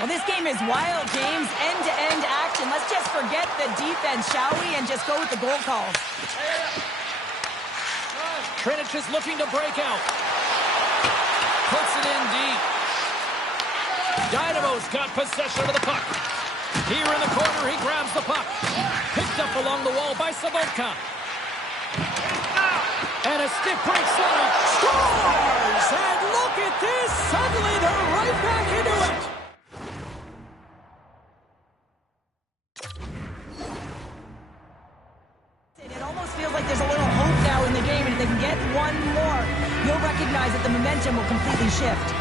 Well, this game is wild, James. End-to-end action. Let's just forget the defense, shall we? And just go with the goal calls. Trinich is looking to break out. Puts it in deep. Dynamo's got possession of the puck. Here in the corner, he grabs the puck. Picked up along the wall by Sabotka. And a stick break center. Scores! And look at this! Suddenly they're right back into it. It almost feels like there's a little hope now in the game, and if they can get one more, you'll recognize that the momentum will completely shift.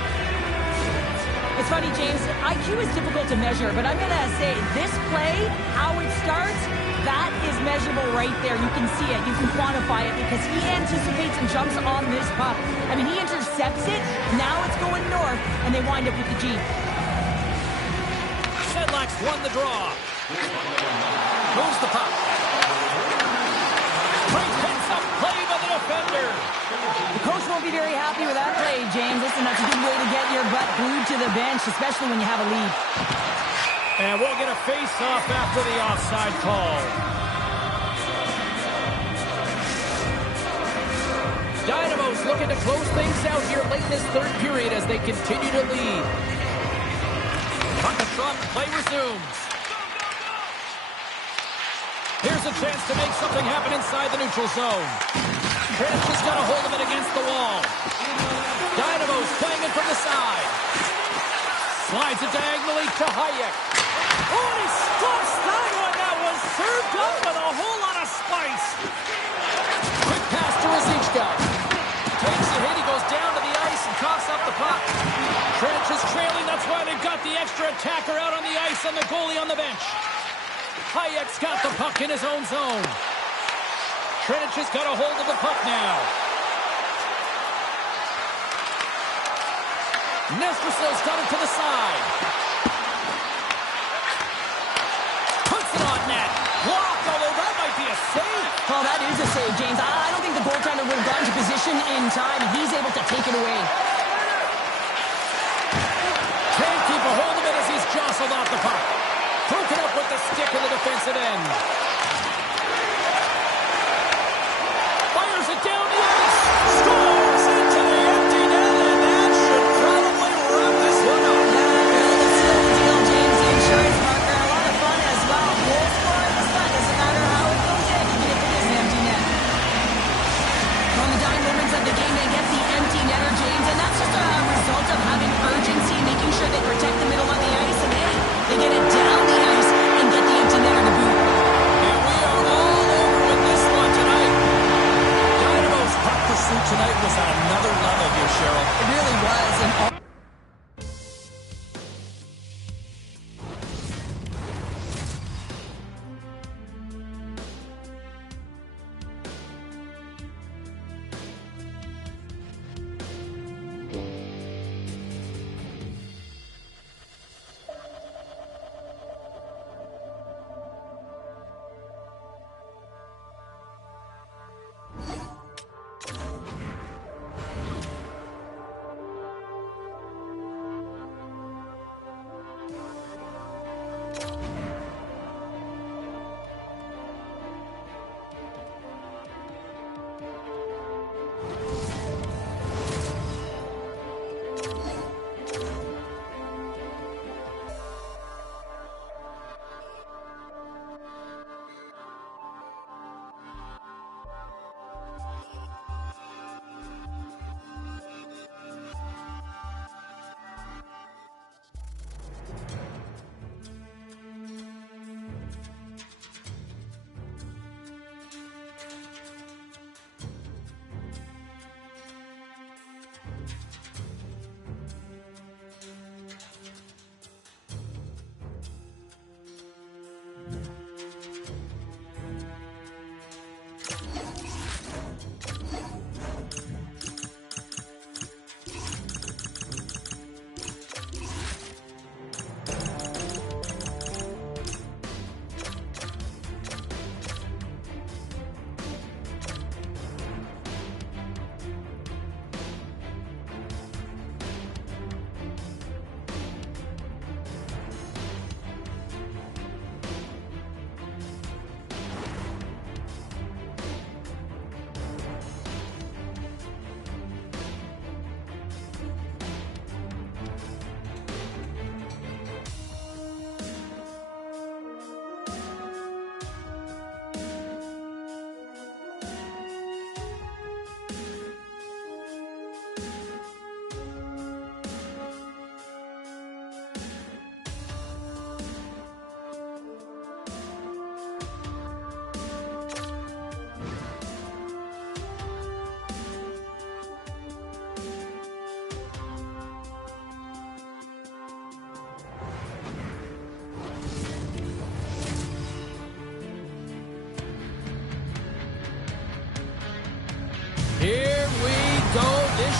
It's funny, James, IQ is difficult to measure, but I'm going to say this play, how it starts, that is measurable right there. You can see it. You can quantify it because he anticipates and jumps on this puck. I mean, he intercepts it. Now it's going north, and they wind up with the G. Sedlak's won the draw. Moves the puck. Great heads-up play by the defender. The coach won't be very happy with that play, James. Listen, that's a good way to get your butt glued to the bench, especially when you have a lead. And we'll get a face-off after the offside call. Dynamo's looking to close things out here late in this third period as they continue to lead. Puck is dropped, play resumes. Here's a chance to make something happen inside the neutral zone. Trent has got a hold of it against the wall. Dynamo's playing it from the side. Slides it diagonally to Hayek. Oh, he stuffs that one. That was served up with a whole lot of spice. Quick pass to Ruzicka. Takes the hit. He goes down to the ice and coughs up the puck. Trent is trailing. That's why they've got the extra attacker out on the ice and the goalie on the bench. Hayek's got the puck in his own zone. Trent has got a hold of the puck now. Nestrasil's got it to the side. Puts it on net. Blocked, although that might be a save. Oh, that is a save, James. I don't think the goaltender would have gotten to position in time, and he's able to take it away. Can't keep a hold of it as he's jostled off the puck. Broken up with the stick in the defensive end. Fires it down the ice. Scores into the empty net, and that should probably wrap this one up. That's still the deal, James. The insurance marker, a lot of fun as well. Goal scoring is fun. Doesn't matter how it goes in, even if it is an empty net. On the dying moments of the game, they get the empty netter, James, and that's just a result of having urgency, making sure they protect the middle of the ice, and hey, they get it down the ice and get the empty netter to boot. And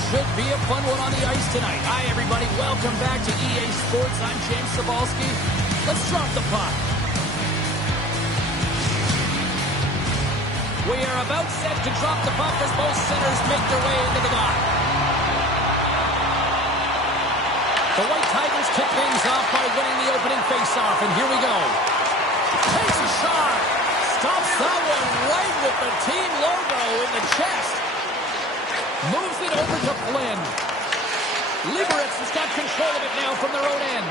should be a fun one on the ice tonight. Hi, everybody. Welcome back to EA Sports. I'm James Cebulski. Let's drop the puck. We are about set to drop the puck as both centers make their way into the dot. The White Tigers kick things off by winning the opening faceoff, and here we go. Takes a shot. Stops that one right with the team logo in the chest. Moves it over to Flynn. Liberec has got control of it now from their own end.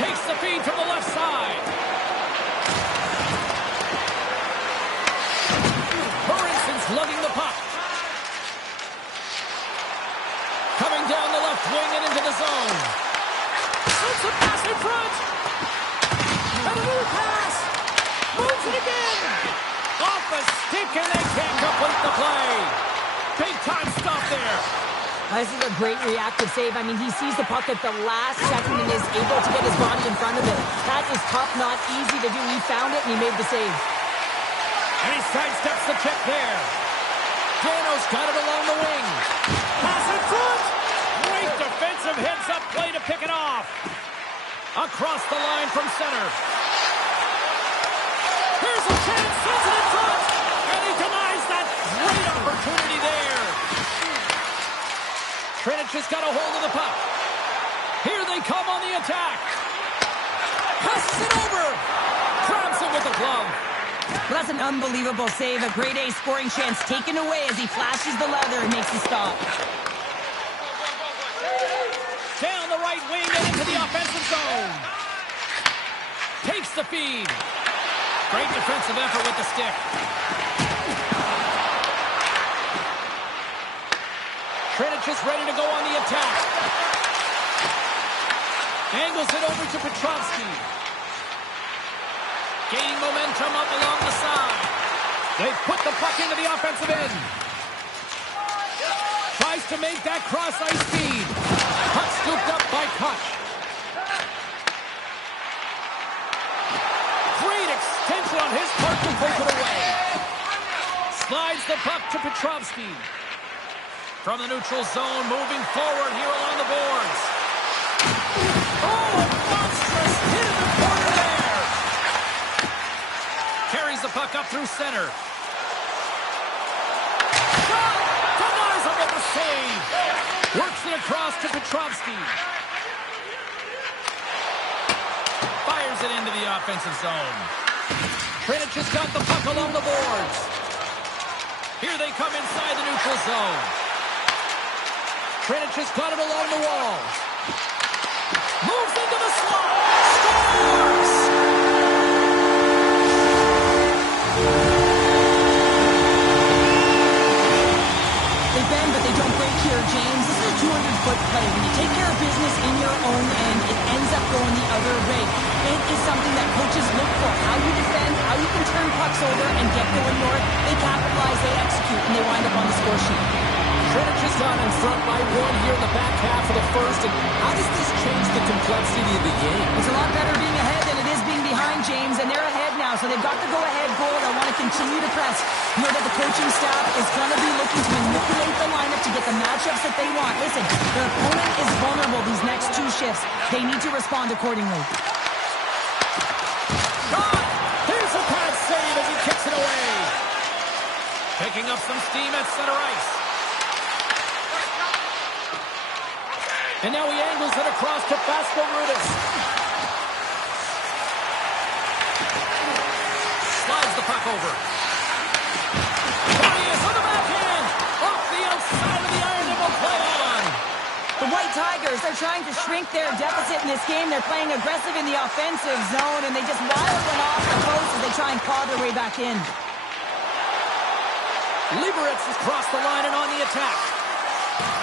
Takes the feed from the left side. Lugging the puck. Coming down the left wing and into the zone. Shoots a pass in front. And a new pass. Moves it again. Off a stick and they can't complete the play. Big time stop there. This is a great reactive save. I mean, he sees the puck at the last second and is able to get his body in front of it. That is tough, not easy to do. He found it and he made the save. And he sidesteps the check there. Dano's got it along the wing. Pass in front. Great defensive heads-up play to pick it off. Across the line from center. Here's a chance. Sends it in front. And he denies that great opportunity there. Trinich has got a hold of the puck. Here they come on the attack. Passes it over. Grabs him with the glove. Well, that's an unbelievable save. A grade A scoring chance taken away as he flashes the leather and makes the stop. Down the right wing and into the offensive zone. Takes the feed. Great defensive effort with the stick. Trinich is ready to go on the attack. Angles it over to Petrovsky. Gaining momentum up along the side. They put the puck into the offensive end. Tries to make that cross-ice feed. Puck scooped up by Koch. Great extension on his part to take it away. Slides the puck to Petrovsky. From the neutral zone, moving forward here along the boards. Oh, a monstrous hit in the corner there. Carries the puck up through center. Shot! Denies him with the save. Works it across to Petrovsky. Fires it into the offensive zone. Trinich has got the puck along the boards. Here they come inside the neutral zone. Trinich has got it along the wall. Moves into the slot. Scores! They bend, but they don't break here, James. This is a 200-foot play. When you take care of business in your own end, it ends up going the other way. It is something that coaches look for. How you defend, how you can turn pucks over and get going north. They capitalize, they execute, and they wind up on the score sheet. Trinich has gone in front by one here in the back half of the first. And how does this change the complexity of the game? It's a lot better being ahead than it is being behind, James, and they're ahead now, so they've got the go-ahead goal. They want to continue to press. Know that the coaching staff is going to be looking to manipulate the lineup to get the matchups that they want. Listen, their opponent is vulnerable these next two shifts. They need to respond accordingly. Shot! Here's a pad save as he kicks it away. Picking up some steam at center ice. And now he angles it across to Vasco Rudis. Slides the puck over. Arias on the backhand. Off the outside of the iron and will play on. The White Tigers, they're trying to shrink their deficit in this game. They're playing aggressive in the offensive zone, and they just wild one off the post as they try and claw their way back in. Liberec has crossed the line and on the attack.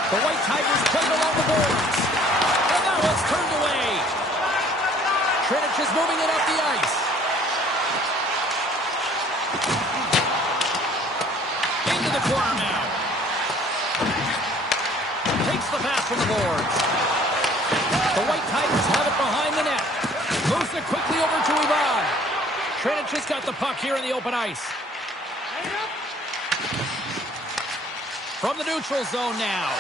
The White Tigers played along the boards. And now it's turned away. Trinich is moving it up the ice. Into the corner now. Takes the pass from the boards. The White Tigers have it behind the net. Moves it quickly over to Ivan. Trinich has got the puck here in the open ice. From the neutral zone now.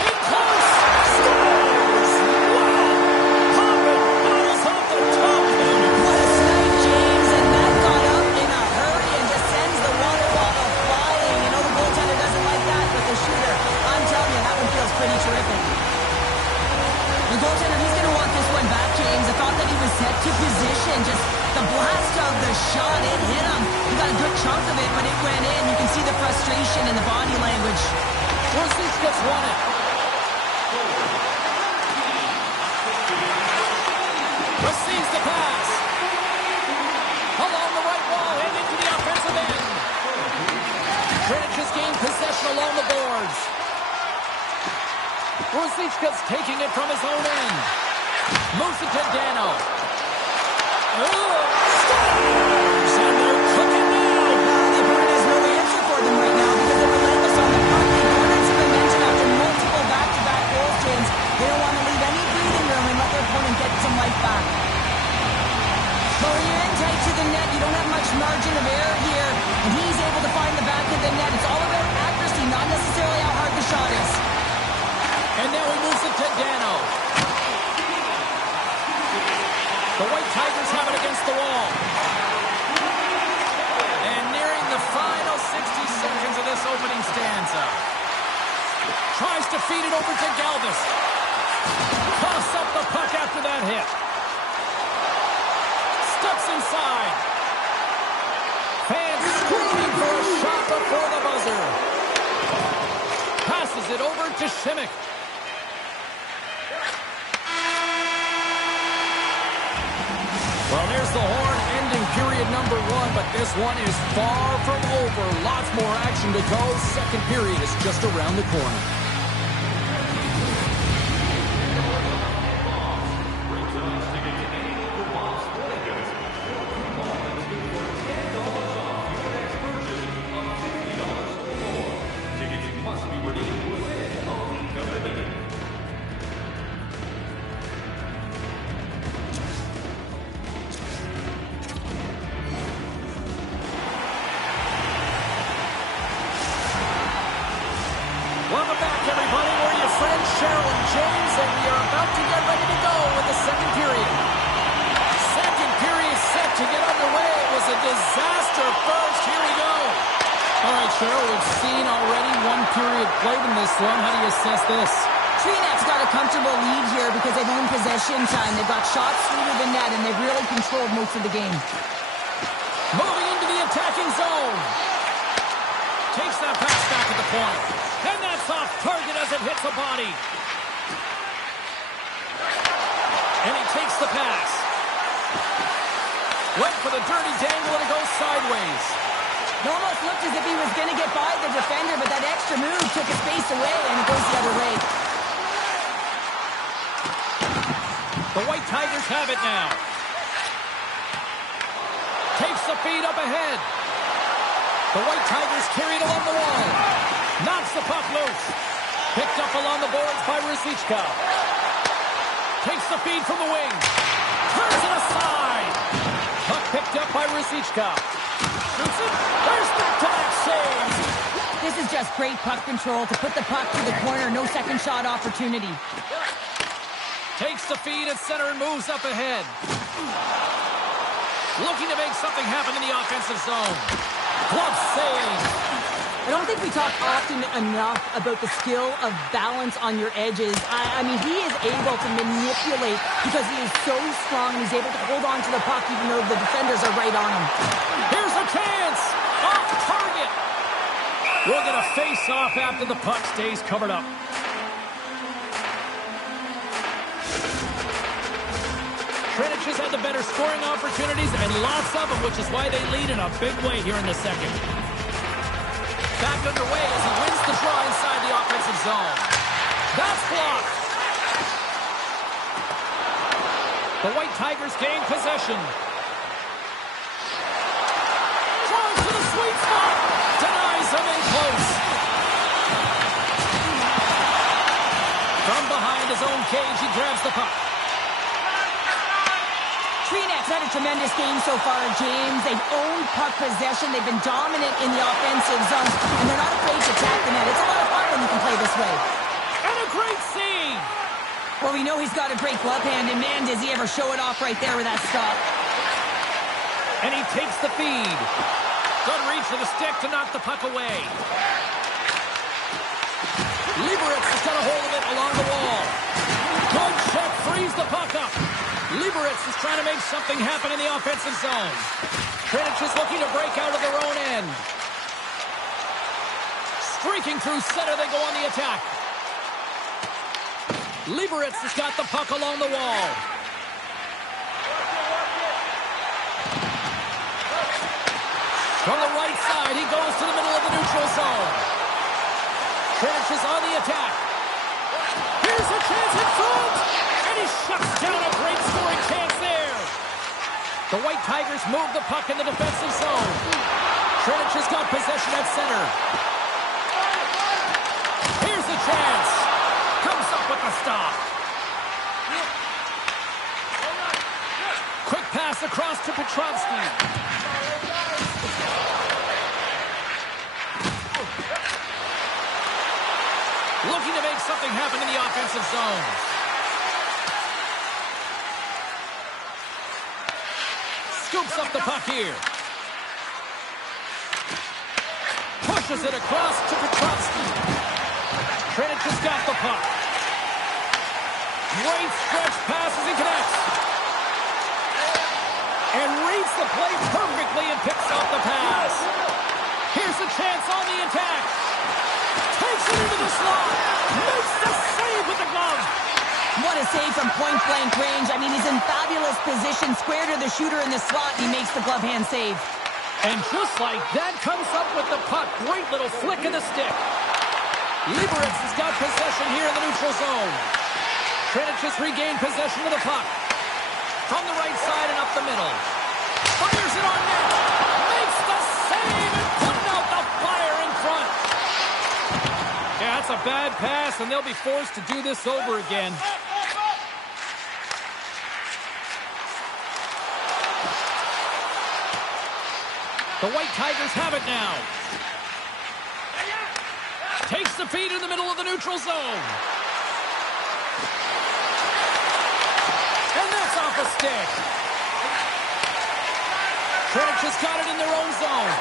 In close. Scores! Wow! Popping bottles off the top. What a snipe, James. And that got up in a hurry and just sends the water bottle flying. You know the goaltender doesn't like that, but the shooter, I'm telling you, that one feels pretty terrific. The goaltender, he's going to want this one back, James. I thought that he was set to position. Just the blast of the shot, it hit him. He got a good chunk of it, but it went in. You can see the frustration in the body language. Rosic gets won it. Receives the pass. Along the right wall and into the offensive end. Greenwich has gained possession along the boards. Rosicka's taking it from his own end. Moves it to Dano. Scores! And they're cooking now. The opponent has no answer for them right now because they're relentless on the puck. The opponent's momentum after multiple back-to-back goals, James. They don't want to leave any breathing room and let their opponent get some life back. But when you're in tight to the net, you don't have much margin of error here, and he's able to find the back of the net. It's all about accuracy, not necessarily how hard the shot is. And now he moves it to Dano. The White Tigers have it against the wall. And nearing the final 60 seconds of this opening stanza. Tries to feed it over to Galvis. Coughs up the puck after that hit. Steps inside. Fans screaming for a shot before the buzzer. Passes it over to Simic. Well, there's the horn ending period number 1, but this one is far from over. Lots more action to go. Second period is just around the corner. Welcome back, everybody. We're your friends, Cheryl and James, and we are about to get ready to go with the second period. Second period set to get underway. It was a disaster first. Here we go. All right, Cheryl, we've seen already one period played in this one. How do you assess this? Trinet's got a comfortable lead here because they've owned possession time. They've got shots through to the net, and they've really controlled most of the game. Moving into the attacking zone. Takes that pass back at the point. And that's off target as it hits a body. And he takes the pass. Went for the dirty dangle and it goes sideways. It almost looked as if he was going to get by the defender, but that extra move took his space away and it goes the other way. The White Tigers have it now. Takes the feed up ahead. The White Tigers carry it along the wall. Knocks the puck loose. Picked up along the boards by Rosic. Takes the feed from the wing. Turns it aside. Puck picked up by Rosic. Shoots it. There's back-to-back saves. This is just great puck control to put the puck to the corner. No second shot opportunity. Takes the feed at center and moves up ahead. Looking to make something happen in the offensive zone. Glove save. I don't think we talk often enough about the skill of balance on your edges. I mean, he is able to manipulate because he is so strong. He's able to hold on to the puck even though the defenders are right on him. Here's a chance. Off target. We'll get a face-off after the puck stays covered up. Greenwich has had the better scoring opportunities and lots of them, which is why they lead in a big way here in the second. Back underway as he wins the draw inside the offensive zone. That's blocked. The White Tigers gain possession. Tries to the sweet spot. Denies him in close. From behind his own cage, he grabs the puck. Trinek's had a tremendous game so far, James. They've owned puck possession. They've been dominant in the offensive zone, and they're not afraid to attack the net. It's a lot of fun when you can play this way. And a great save! Well, we know he's got a great glove hand, and man, does he ever show it off right there with that stop. And he takes the feed. Good reach for the stick to knock the puck away. Lieberich has got a hold of it along the wall. Good check, frees the puck up. Lieberich is trying to make something happen in the offensive zone. Trinich is looking to break out of their own end. Streaking through center, they go on the attack. Lieberich has got the puck along the wall. From the right side, he goes to the middle of the neutral zone. Trinich is on the attack. Here's a chance in front! And he shuts down a great scoring chance there. The White Tigers move the puck in the defensive zone. Trinich has got possession at center. Here's a chance. Comes up with the stop. Quick pass across to Petrovsky. Looking to make something happen in the offensive zone. Scoops up the puck here. Pushes it across to Petrovsky. Trinich has got the puck. Great stretch passes and connects. And reads the play perfectly and picks off the pass. Here's a chance on the attack. Takes it into the slot. Makes the save with the glove. What a save from point-blank range. I mean, he's in fabulous position, square to the shooter in the slot, and he makes the glove hand save. And just like that, comes up with the puck. Great little flick of the stick. Lieberich has got possession here in the neutral zone. Trinich has regained possession of the puck. From the right side and up the middle. Fires it on net. Makes the save and putting out the fire in front. Yeah, that's a bad pass, and they'll be forced to do this over again. The White Tigers have it now. Takes the feed in the middle of the neutral zone. And that's off a stick. Trinich has got it in their own zone.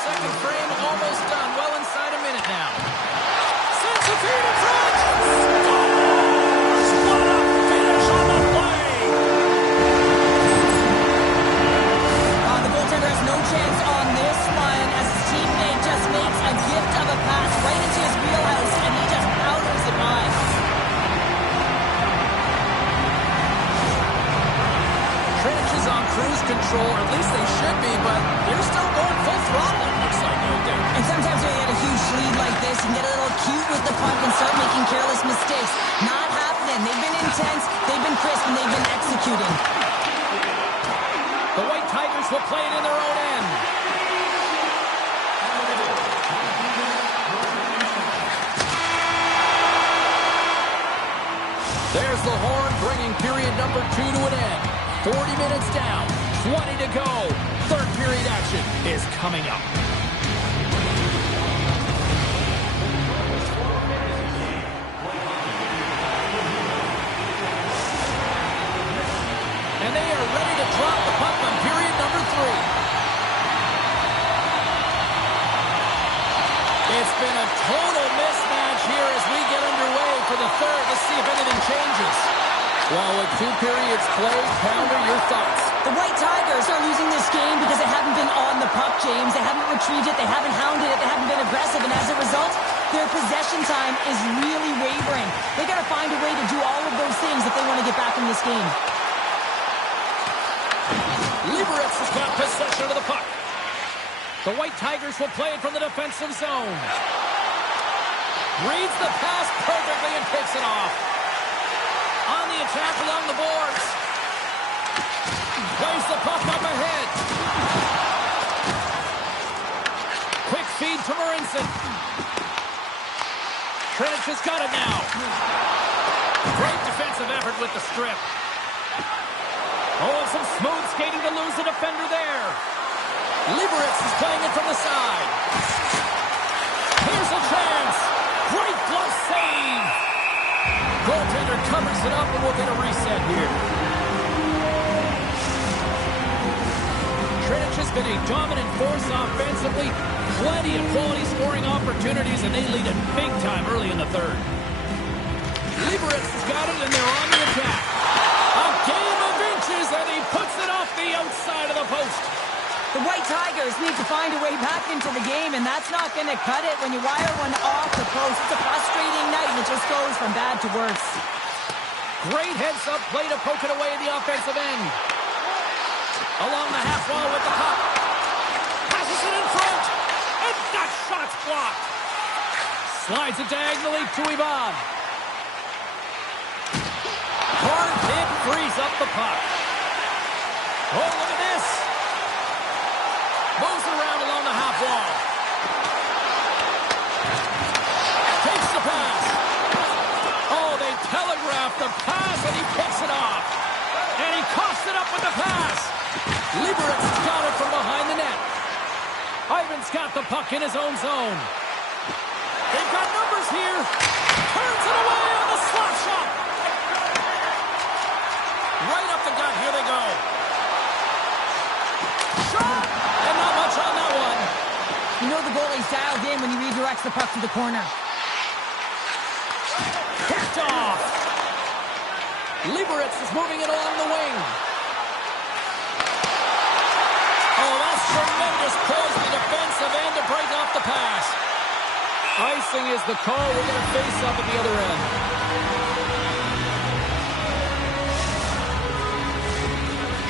Second frame almost done. Well inside a minute now. Sends the feed in front. Scores! What a finish on the play. The goaltender has no chance on this one as his teammate just makes a gift of a pass right into his wheelhouse, and he just powders it by. Trinich is on cruise control, or at least they should be, but they're still going full throttle, it looks like, out there. And sometimes when you get a huge lead like this, you can get a little cute with the puck and start making careless mistakes. Not happening. They've been intense, they've been crisp, and they've been executing. The White Tigers will play it in their own end. There's the horn, bringing period number 2 to an end. 40 minutes down, 20 to go. Third period action is coming up. And they are ready to drop the puck on period number 3. It's been a total mismatch here as we get underway for the third. Let's see if anything changes. Well, with 2 periods played, Pounder, your thoughts? The White Tigers are losing this game because they haven't been on the puck, James. They haven't retrieved it, they haven't hounded it, they haven't been aggressive, and as a result, their possession time is really wavering. They got to find a way to do all of those things if they want to get back in this game. Lieberich has got possession of the puck. The White Tigers will play it from the defensive zone. Reads the pass perfectly and takes it off. On the attack along the boards. Plays the puck up ahead. Quick feed to Marinson. Trinich has got it now. Great defensive effort with the strip. Oh, and some smooth skating to lose the defender there. Liberec is playing it from the side. Here's a chance. Great glove save. Goaltender covers it up, and we'll get a reset here. Trinich has been a dominant force offensively. Plenty of quality scoring opportunities, and they lead it big time early in the third. Liberec has got it, and they're on the attack. A game of inches, and he puts it off the outside of the post. The White Tigers need to find a way back into the game, and that's not going to cut it when you wire one off the post. It's a frustrating night, and it just goes from bad to worse. Great heads-up play to poke it away at the offensive end. Along the half wall with the puck. Passes it in front, and that shot's blocked. Slides it diagonally to Ivan. Hard hit frees up the puck. Oh, look at this. Moves it around along the half wall. Takes the pass. Oh, they telegraphed the pass, and he picks it off. And he coughs it up with the pass. Liberec's got it from behind the net. Ivan's got the puck in his own zone. They've got numbers here. Turns it away on the slap shot. Right up the gut. Here they go. Shot! And not much on that one. You know the goalie's dialed in when he redirects the puck to the corner. Picked off. Liberec is moving it along the wing. Oh, that's tremendous pull to the defensive end to break off the pass. Icing is the call. We're going to face up at the other end.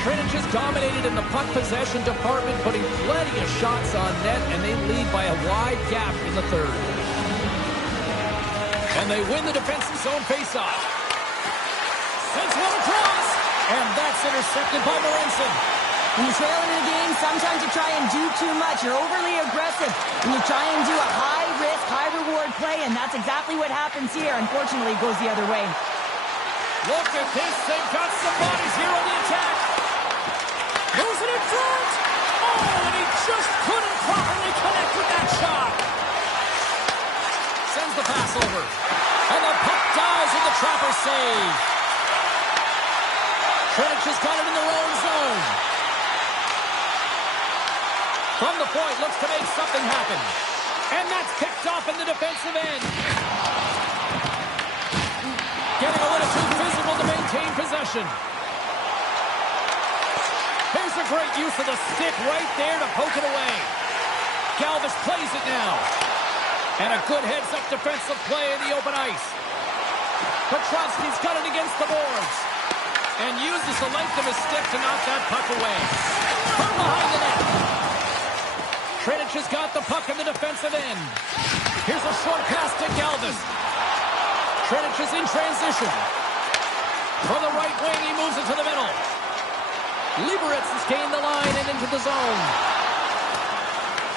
Trinich is dominated in the puck possession department, putting plenty of shots on net, and they lead by a wide gap in the third. And they win the defensive zone faceoff. Sends one across, and that's intercepted by Morensen. When you're trailing in a game, sometimes you try and do too much. You're overly aggressive, and you try and do a high-risk, high-reward play, and that's exactly what happens here. Unfortunately, it goes the other way. Look at this. They've got some bodies here on the attack. Moves it in front. Oh, and he just couldn't properly connect with that shot. Sends the pass over. And the puck dives with the trapper save. Trinich has got it in their own zone. From the point, looks to make something happen. And that's picked off in the defensive end. Getting a little too physical to maintain possession. Here's a great use of the stick right there to poke it away. Galvis plays it now. And a good heads-up defensive play in the open ice. Petrovsky's got it against the boards. And uses the length of his stick to knock that puck away. From behind the net. Trinich has got the puck in the defensive end. Here's a short pass to Galvis. Trinich is in transition. From the right wing, he moves it to the middle. Liberec has gained the line and into the zone.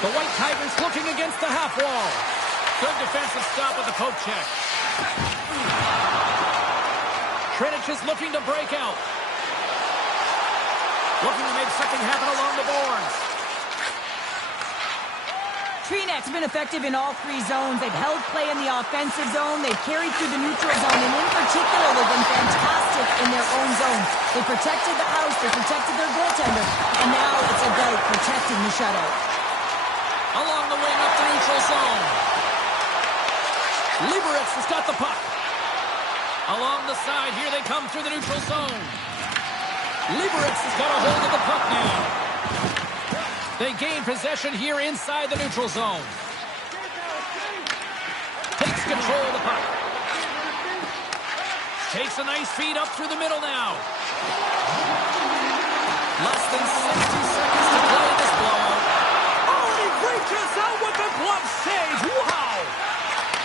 The White Tigers looking against the half wall. Good defensive stop with the poke check. Trinich is looking to break out. Looking to make something happen along the boards. Trinic's been effective in all three zones. They've held play in the offensive zone. They've carried through the neutral zone. And in particular, they've been fantastic in their own zone. They protected the house. They protected their goaltender. And now it's about protecting the shutout. Along the wing up the neutral zone. Liberec has got the puck. Along the side, here they come through the neutral zone. Liberec has got a hold of the puck now. They gain possession here inside the neutral zone. Takes control of the puck. Takes a nice feed up through the middle now. Less than 60 seconds to play in this blowout. Oh, and he reaches out with the glove save. Wow!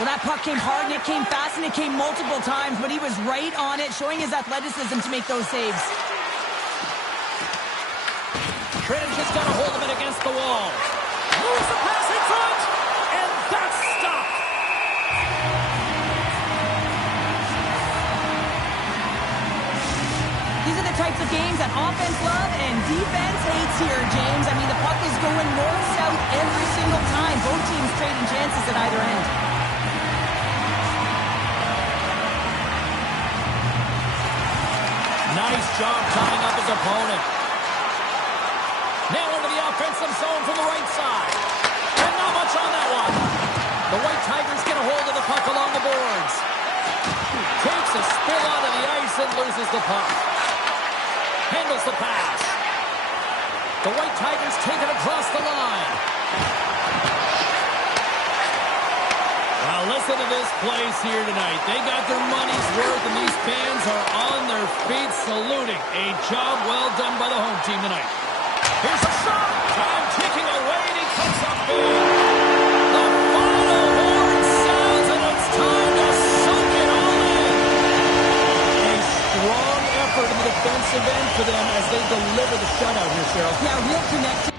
Well, that puck came hard, and it came fast, and it came multiple times, but he was right on it, showing his athleticism to make those saves. Trinich has got a hold of it against the wall. Moves the pass in front, and that's stopped. These are the type types of games that offense love and defense hates here, James. I mean, the puck is going north-south every single time. Both teams trading chances at either end. Nice job tying up his opponent. Now into the offensive zone from the right side. And not much on that one. The White Tigers get a hold of the puck along the boards. Takes a spill onto the ice and loses the puck. Handles the pass. The White Tigers take it across the line. Now listen to this place here tonight. They got their money's worth, and these fans are on their feet saluting. A job well done by the home team tonight. Here's a shot. Time ticking away, and he comes up big. The final horn sounds, and it's time to soak it all in. A strong effort in the defensive end for them as they deliver the shutout here, Cheryl. Yeah, real connection.